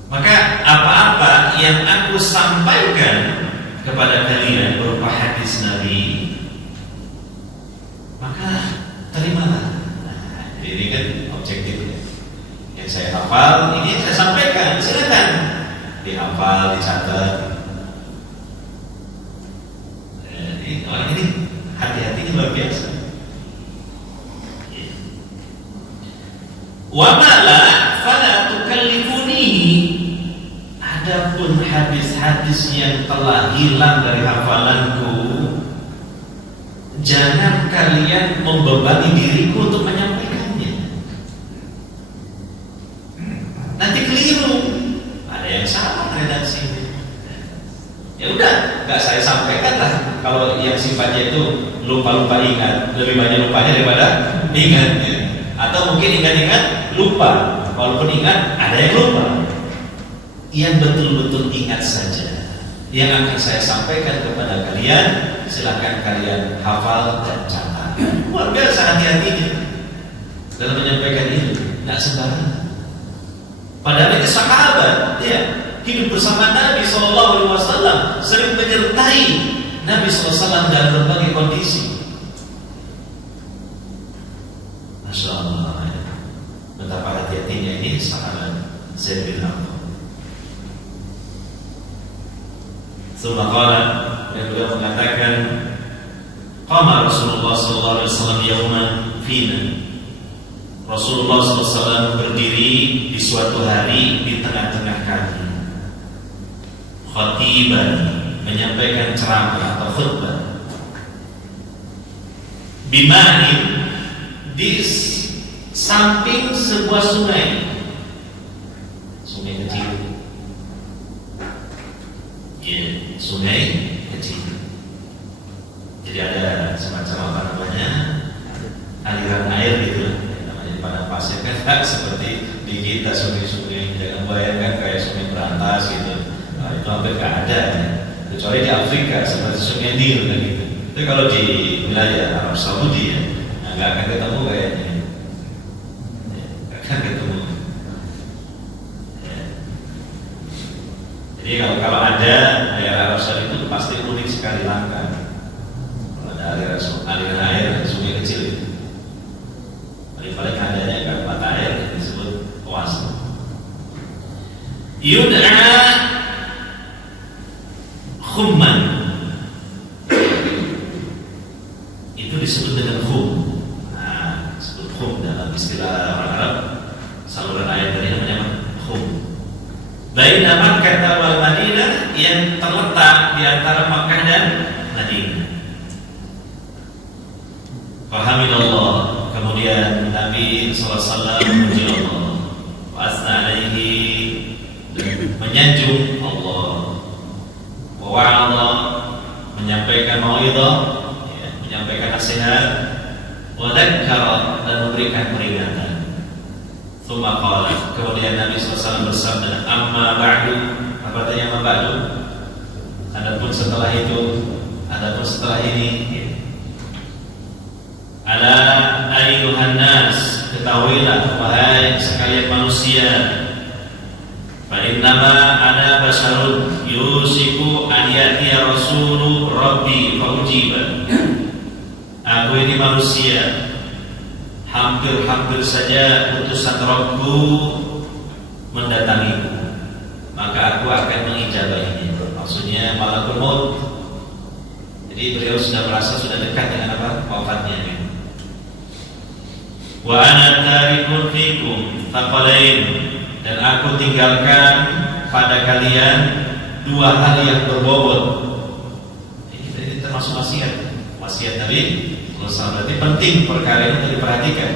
Maka apa-apa yang aku sampaikan kepada kalian berupa hadis Nabi, maka terimalah. Nah, ini kan objektifnya. Yang saya hafal ini saya sampaikan, silakan dihafal, dicatat. Orang ini hati-hatinya luar biasa. Wa mala fala tukallifunihi. Adapun hadis-hadis yang telah hilang dari hafalanku, jangan kalian membebani diriku untuk menyampaikannya. Nanti keliru, ada yang salah redaksinya. Ya udah, nggak saya sampaikan lah. Kalau yang sifatnya itu lupa-lupa ingat, lebih banyak lupanya daripada ingatnya. Atau mungkin ingat-ingat lupa, walaupun ingat ada yang lupa. Yang betul-betul ingat saja yang akan saya sampaikan kepada kalian, silakan kalian hafal dan catat. Luar biasa hati-hatinya dalam menyampaikan itu, nggak sembarangan. Padahal ini sahabat, ya, hidup bersama Nabi SAW, sering menyertai Nabi SAW dalam berbagai kondisi. Masya Allah, betapa hati-hatinya ini sahabat Zaid bin Arqam. Subhanallah, dan beliau mengatakan, qama Rasulullah SAW yawman fina. Rasulullah SAW berdiri di suatu hari di tengah-tengah kami, khatiban, menyampaikan ceramah atau khutbah, bima'in, di samping sebuah sungai kecil, ya, sungai kecil. Jadi ada semacam apa namanya, aliran air gitu, namanya di padang pasir kan, seperti di kita sungai-sungai. Jangan bayangkan kayak sungai berantas gitu. Nah, itu hampir nggak ada, ya. Kecuali di Afrika seperti sungai Nil kan gitu. Tapi kalau di wilayah Arab Saudi ya, nggak akan ketemu kayaknya, nggak akan ketemu. Ya. Jadi kalau ada air Arab Saudi itu pasti unik sekali, langka. Kalau ada aliran air sungai kecil itu, paling adanya kan mata air yang disebut oase. Yud'a khumman, itu disebut dengan khum. Nah, disebut khum dalam istilah orang Arab, saluran air tadi namanya khum. Baina Makkah wal Madinah, yang terletak di antara Makkah dan Madinah. Fahamidallah, kemudian Nabi SAW memuji Allah, wa asna alaihi, menyanjung Allah, wa wa'adha, menyampaikan mau'idhah, ya, menyampaikan nasihat, wa dzakkara, dan memberikan peringatan. Tsumma qala, kemudian Nabi SAW bersabda, amma ba'du, apa artinya amma ba'du? Adapun setelah itu, adapun setelah ini, ya. Ala ayyuhan nas, ketahuilah wahai sekalian manusia, fa innama ana basyarun yusiku an ya'tiya rasulu rabbi fa ujiba. Aku ini manusia, hampir-hampir saja utusan Rabbku mendatangiku, maka aku akan mengijabahinya. Maksudnya malakul maut. Jadi beliau sudah merasa sudah dekat dengan apa? Wafatnya. Wa ana tarikun fikum thaqalain, dan aku tinggalkan pada kalian dua hal yang berbobot. Ini termasuk wasiat Nabi. Berarti penting perkara ini untuk diperhatikan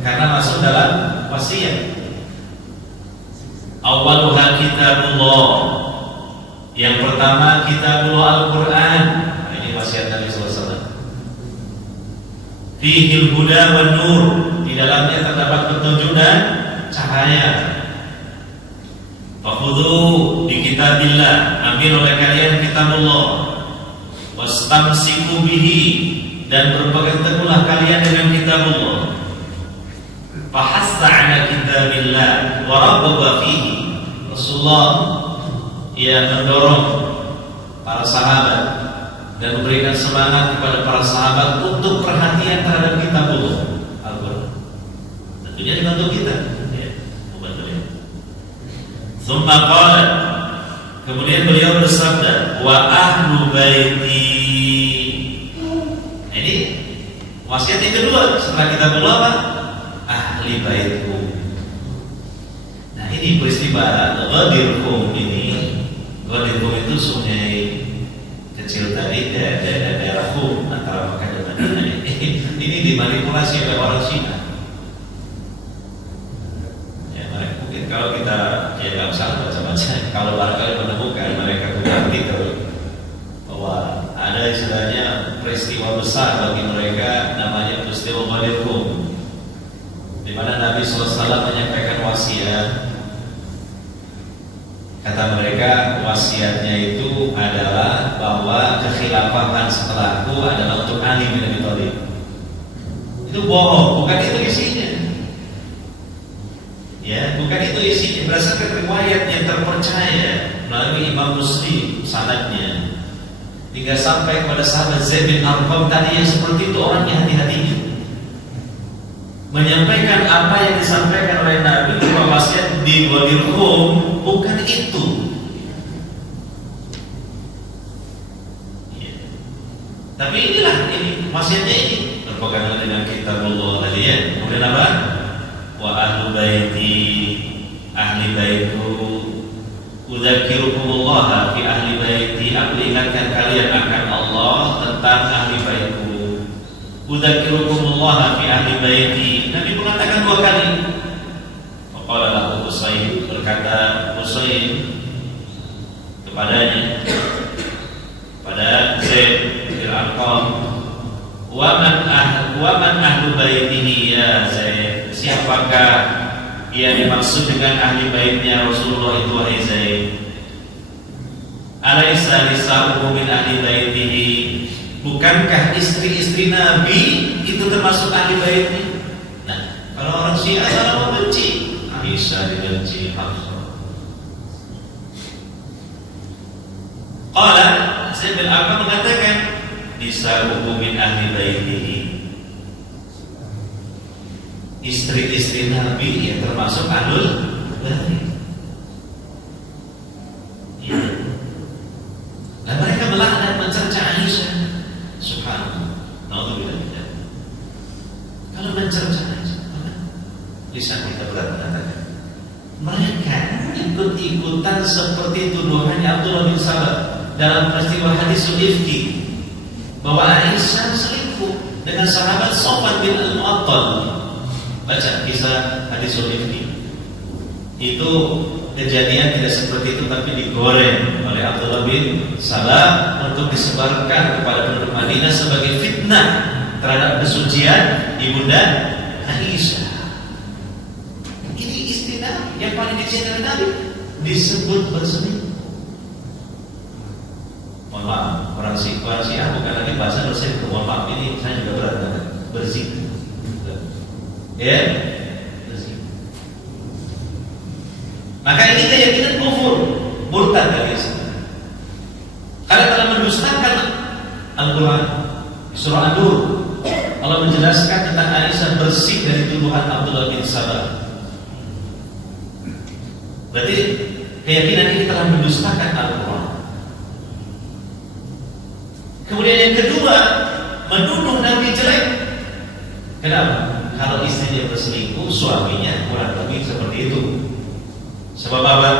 karena masuk dalam wasiat. Awwaluha kitabullah, yang pertama kitabullah Al-Quran. Nah, ini wasiat Nabi SAW. Fihil huda wan nur, di dalamnya terdapat petunjuk dan cahaya. Fakhudhu bi kitabillah, ambil oleh kalian kitabullah, wastamsiku bihi, dan berpegang teguhlah kalian dengan kitabullah. Fahassa ala kitabillah wa raghaba fihi. Rasulullah mendorong para sahabat dan memberikan semangat kepada para sahabat untuk perhatian terhadap kitabullah Al-Quran. Tentunya dibantu kita, ya, Tsumma qala, kemudian beliau bersabda, wa ahlu baiti. Nah, ini wasiat yang kedua setelah kita berdoa, ahli baitku. Nah, ini peristiwa Ghadirhum ini. Ghadirhum itu sungai kecil tadi daerah Hum antara Makkah dan Madinah. Ini dimanipulasi oleh orang Cina. Kalau kita nggak usah baca-baca, kalau barangkali menemukan mereka punya artikel bahwa ada istilahnya peristiwa besar bagi mereka namanya peristiwa Ghadirhum, di mana Nabi SAW menyampaikan wasiat. Kata mereka wasiatnya itu adalah bahwa kekhilafahan setelahku adalah untuk Ali bin Abi Thalib. Itu bohong, bukan itu isinya. Ya, bukan itu isinya. Berdasarkan riwayat yang terpercaya melalui Imam Muslim sanadnya, hingga sampai kepada sahabat Zaid bin Arqam tadi yang seperti itu orangnya hati-hatinya menyampaikan apa yang disampaikan oleh Nabi bahwa wasiat di Ghadirhum bukan itu. Ya. Tapi inilah ini wasiatnya ini berpegangan dengan kitabullah tadi ya. Kemudian apa? Wa ahlu baiti, ahli baitku, udzakirukumullah fi ahli baiti, aku ingatkan kalian akan Allah tentang ahli baitku. Udzakirukumullah fi ahli baiti. Nabi mengatakan 2 kali. Faqala lahu Usayd, berkata Usayd kepadanya, pada Zaid bin Arqam, wa man ahlu baitihi ya Zaid, siapakah yang dimaksud dengan ahli baitnya Rasulullah itu wahai Zaid? Alaisa nisa'uhu min ahli baitihi, bukankah istri-istri Nabi itu termasuk ahli baitnya? Nah, kalau orang Syiah adalah membenci Aisyah, dibenci Hafsah. Qala Zaid bin Arqam mengatakan nisa'uhu min ahli baitihi, istri-istri Nabi yang termasuk ahlul bait. Ya. Dan mereka melaknat mencerca Aisyah. Subhanallah. Naudzubillah. Kalau mencerca Aisyah, lisan kita berat mengatakan mereka ikut-ikutan seperti tuduhannya Abdullah bin Sabah dalam peristiwa hadisul ifki bahwa Aisyah selingkuh dengan sahabat Sofwan bin Al-Mu'attal. Baca kisah hadisul ifki. Itu kejadian tidak seperti itu, tapi digoreng oleh Abdullah bin Sabah untuk disebarkan kepada penduduk Madinah sebagai fitnah terhadap kesucian ibunda Aisyah. Ini istilah yang paling dicintai Nabi disebut berselingkuh. Mohon maaf, orang Syiah bukan lagi bahasa berselingkuh. Mohon maaf, ini saya juga berat berzina. Ya, berzina. Maka ini keyakinan kufur, murtad dari Islam. Karena telah mendustakan Al-Quran. Surah An-Nur, Allah menjelaskan tentang Aisyah bersih dari tuduhan Abdullah bin Sabah. Berarti keyakinan ini telah mendustakan Al-Quran. Kemudian yang kedua, menuduh Nabi jelek. Kenapa? Kalau istrinya berselingkuh, suaminya kurang lebih seperti itu. Sebab apa?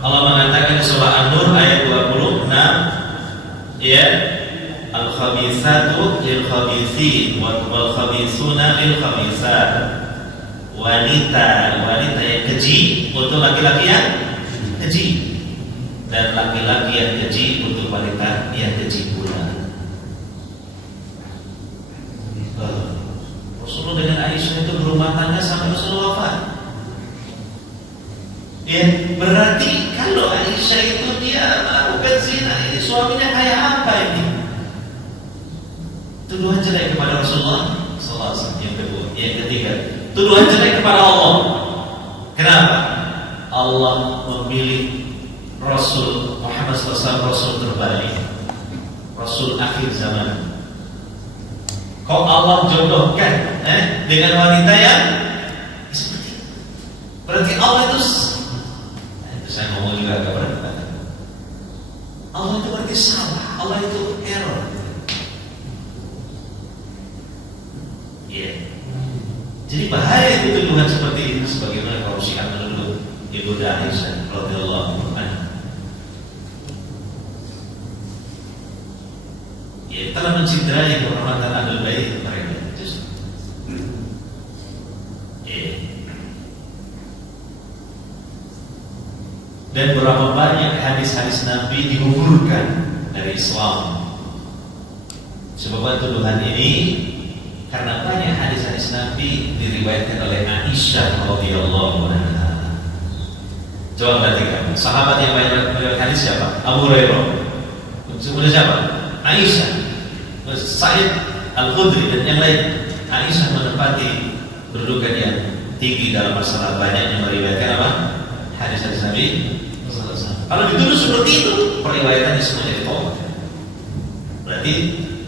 Allah mengatakan di surah An-Nur ayat 26, ya, al-khabithatu lil-khabithin wal khabithuna lil-khabithat. Wanita yang keji untuk laki-laki yang keji, dan laki-laki yang keji untuk wanita yang keji pula. Rasulullah dengan Aisyah itu berumah tangga sampai Rasulullah wafat. Ya, berarti kalau Aisyah itu dia melakukan zina, ini suaminya kayak apa ini? Tuduhan jelek kepada Rasulullah SAW. Yang kedua, yang ketiga, tuduhan jelek kepada Allah. Kenapa? Allah memilih Rasul Muhammad SAW, Rasul terbaik, Rasul akhir zaman. Kok Allah jodohkan dengan wanita yang seperti itu? Berarti Allah itu saya juga agak berat. Allah itu berarti salah, Allah itu error. Iya. Jadi bahaya itu tuduhan seperti itu, sebagaimana kaum Syiah menuduh Ibu Aisyah radhiyallahu anha. Ya, telah mencintai kehormatan Ahlul Bait mereka. Dan berapa banyak hadis-hadis Nabi digugurkan dari Islam. Sebab tuduhan ini karena banyak hadis-hadis Nabi diriwayatkan oleh Aisyah radhiyallahu anha. Coba perhatikan, sahabat yang banyak meriwayatkan hadis siapa? Abu Hurairah. Kemudian siapa? Aisyah, Sa'id Al-Khudri dan yang lain. Aisyah menempati kedudukan yang tinggi dalam masalah banyaknya meriwayatkan apa? Hadis-hadis Nabi. Kalau dituduh seperti itu, periwayatannya semuanya ditolak. Berarti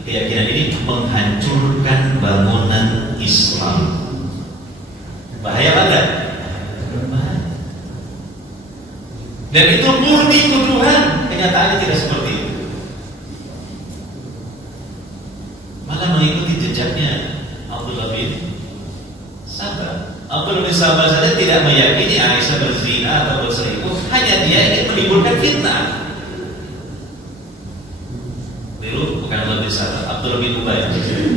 keyakinan ini menghancurkan bangunan Islam. Bahaya banget. Dan itu murni tuduhan, kenyataannya tidak seperti itu. Malah mengikuti jejaknya Abdullah bin Sabah. Abdullah bin Sabah saja tidak meyakini Aisyah berzina atau berselingkuh, hanya dia ingin menimbulkan fitnah. Dulu bukan Abdullah bin Sabah, Abdullah bin Ubay,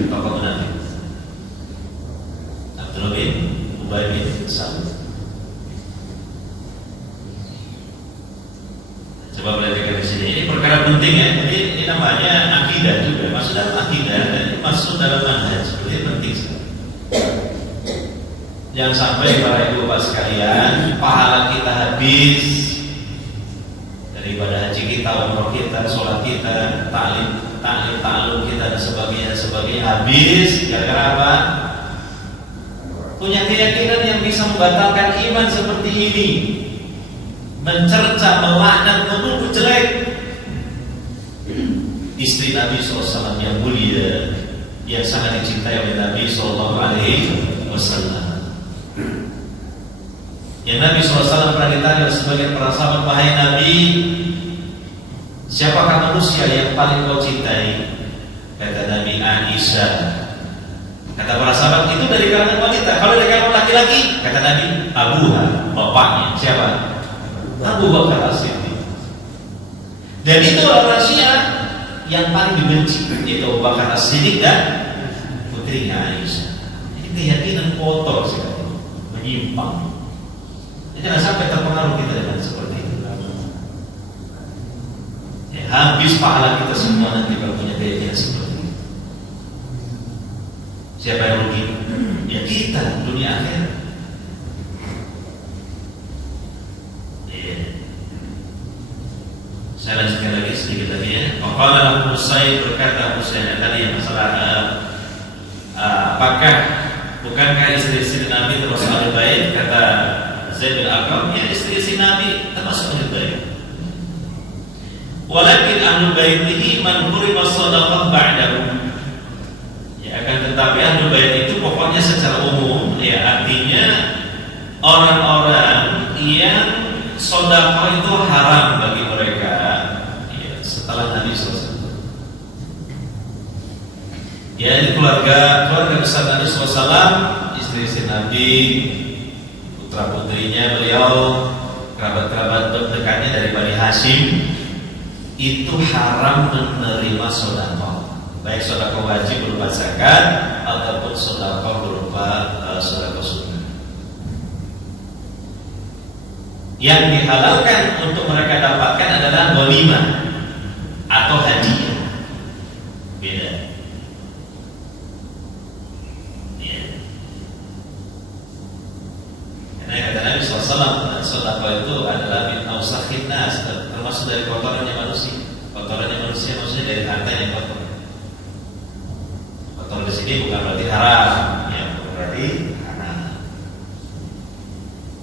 tokoh munafik. Abdullah bin Ubay bin Sabah. Coba perhatikan di sini. Ini perkara penting ya. Ini namanya akidah juga. Masuk dalam akidah dan ini masuk dalam manhaj. Ini penting sekali. Jangan sampai para ibu bapak sekalian, pahala kita habis dari ibadah haji kita, umroh kita, sholat kita, ta'lim kita dan sebagainya habis gara-gara apa? Punya keyakinan yang bisa membatalkan iman seperti ini, mencerca, melaknat, menuduh jelek istri Nabi SAW yang mulia, yang sangat dicintai oleh Nabi SAW. Yang Nabi SAW pernah ditanya oleh sebagian para sahabat, wahai Nabi, siapakah manusia yang paling kau cintai? Kata Nabi, Aisyah. Kata para sahabat, itu dari kalangan wanita. Kalau dari kalangan laki-laki, kata Nabi, Abuha, bapaknya. Siapa? Abu Bakar As-Siddiq. Dan itu orang Syiah yang paling dibenci, yaitu Abu Bakar As-Siddiq dan putrinya Aisyah. Ini keyakinan kotor sekali, menyimpang. Jangan sampai terpengaruh kita dengan seperti itu. Ya, habis pahala kita semua nanti kalau punya keyakinan seperti itu. Siapa yang rugi? Ya kita, dunia akhirat. Ya. Saya lanjutkan lagi sedikit lagi ya. Qala Abu Sa'id, berkata Abu Sa'id tadi yang masalah apakah bukankah istri-istri Nabi termasuk Ahlul Bait? Kata Zaid bin Arqam, ya istri-istri Nabi termasuk Ahlul Bait. Walakin Ahlul Baitihi man hurima shadaqah ba'dahu. Ya, akan tetapi Ahlul Bait itu pokoknya secara umum, ya artinya orang-orang yang sedekah itu haram bagi mereka ya, setelah Nabi SAW. Ya, di keluarga besar Nabi SAW, istri-istri Nabi, putra-putrinya beliau, kerabat-kerabat dekatnya dari Bani Hashim, itu haram menerima sedekah, baik sedekah wajib berupa zakat ataupun sedekah berupa sedekah sunnah. Yang dihalalkan untuk mereka dapatkan adalah ghanimah atau hadiah. Beda. Ya. Karena kata Nabi SAW, sedekah itu adalah min awsakhin nas, termasuk dari kotorannya manusia. Kotorannya manusia maksudnya dari harta yang kotor. Kotor di sini bukan berarti haram, ya bukan berarti haram.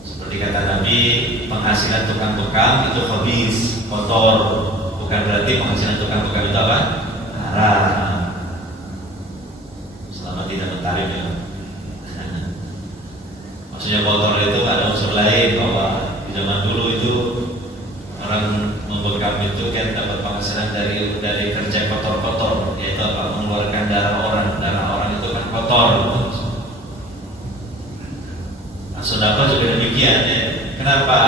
Seperti kata Nabi, penghasilan tukang bekam itu khabis, kotor. Bukan berarti penghasilan tukang bekam itu apa? Haram. Selama tidak mentarik ya. Maksudnya kotor itu ada unsur lain, bahwa di zaman dulu itu orang membekam itu kan dapat penghasilan dari kerja kotor-kotor, yaitu apa? Mengeluarkan darah orang itu kan kotor. Nah, sedekah juga demikian ya. Kenapa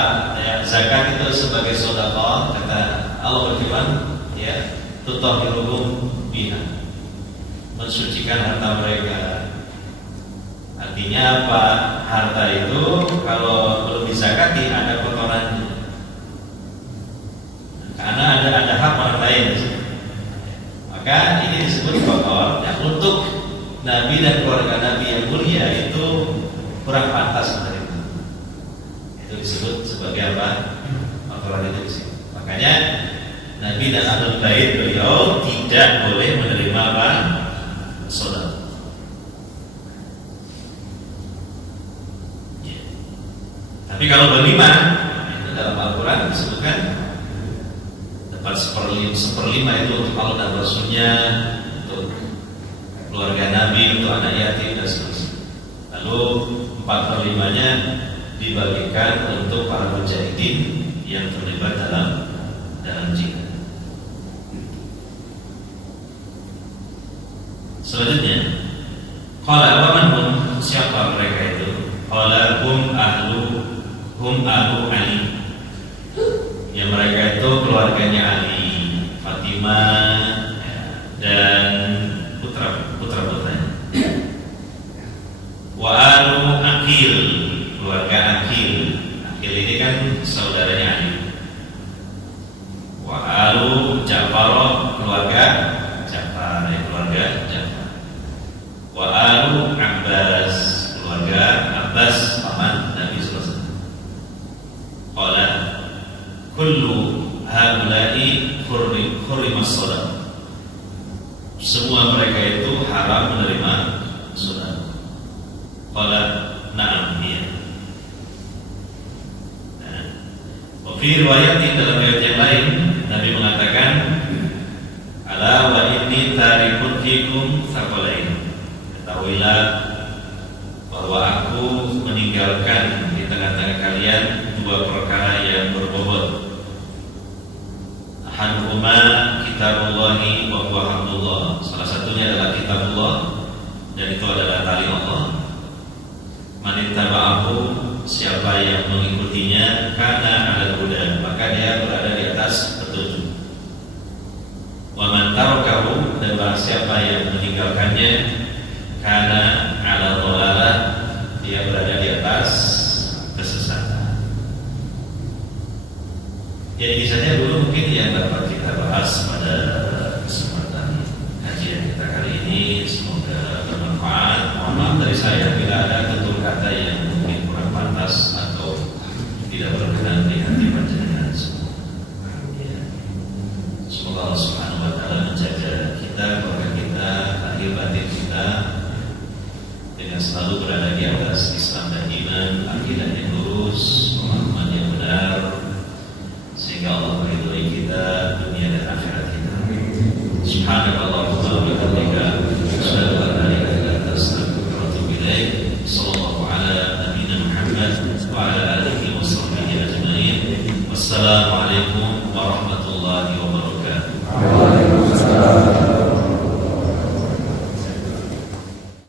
ya, zakat itu sebagai sedekah? Kata Allah berfirman, ya, tutahhiruhum biha, mensucikan harta mereka. Artinya apa? Harta itu kalau belum dizakati ada kotorannya. Karena ada hak orang lain. Maka ini disebut kotor. Yang untuk Nabi dan keluarga Nabi yang mulia itu kurang pantas menerima. Itu disebut sebagai apa? Kotoran itu disebut. Makanya Nabi dan Ahlul Bait beliau tidak boleh menerima apa? Sedekah. Tapi kalau berlima, itu dalam Al-Quran disebutkan dapat seperlima itu untuk Allah dan Rasulnya, untuk keluarga Nabi, untuk anak yatim dan seterusnya. Lalu 4/5-nya dibagikan untuk para mujahidin yang terlibat dalam jihad. Selanjutnya, qala wa man hum, siapa mereka itu? Qala hum ahlu Ali. Yang mereka itu keluarganya Ali, Fatimah dan putra-putranya. Wa alu Aqil, keluarga Aqil. Aqil ini kan saudaranya Ali. Wa alu Ja'far, keluarga Ja'far, keluarga Ja'far. Wa alu Abbas, keluarga Abbas, paman Nabi sallallahu alaihi wasallam. Qala kullu haula'i hurrimas shalah. Semua mereka itu haram menerima sedekah. Qala na'am, iya. Nah, fi riwayat dalam riwayat yang lain Nabi mengatakan ala wa inni tarikun fikum tsaqalain. Ketahuilah bahwa aku meninggalkan di tengah-tengah kalian dua perkara yang berbobot. Ahaduhuma kitabullahi wa huwa hablullah. Salah satunya adalah kitabullah, dan itu adalah tali Allah. Man ittaba'ahu, siapa yang mengikutinya, kana 'alal huda, maka dia berada di atas petunjuk. Wa man tarakahu, dan barang siapa yang meninggalkannya, kana 'alal dhalalah, dia berada di atas kesesatan. Ya, ini saja dulu mungkin yang dapat kita bahas pada kesempatan kajian kita kali ini. Semoga bermanfaat. Mohon maaf dari saya bila ada tutur kata yang mungkin kurang pantas atau tidak berkenan di hati panjenengan semua. Ya. Semoga Allah Subhanahu wa taala menjaga kita, keluarga kita, lahir batin kita dengan selalu berada di atas Islam dan iman, akidah yang lurus,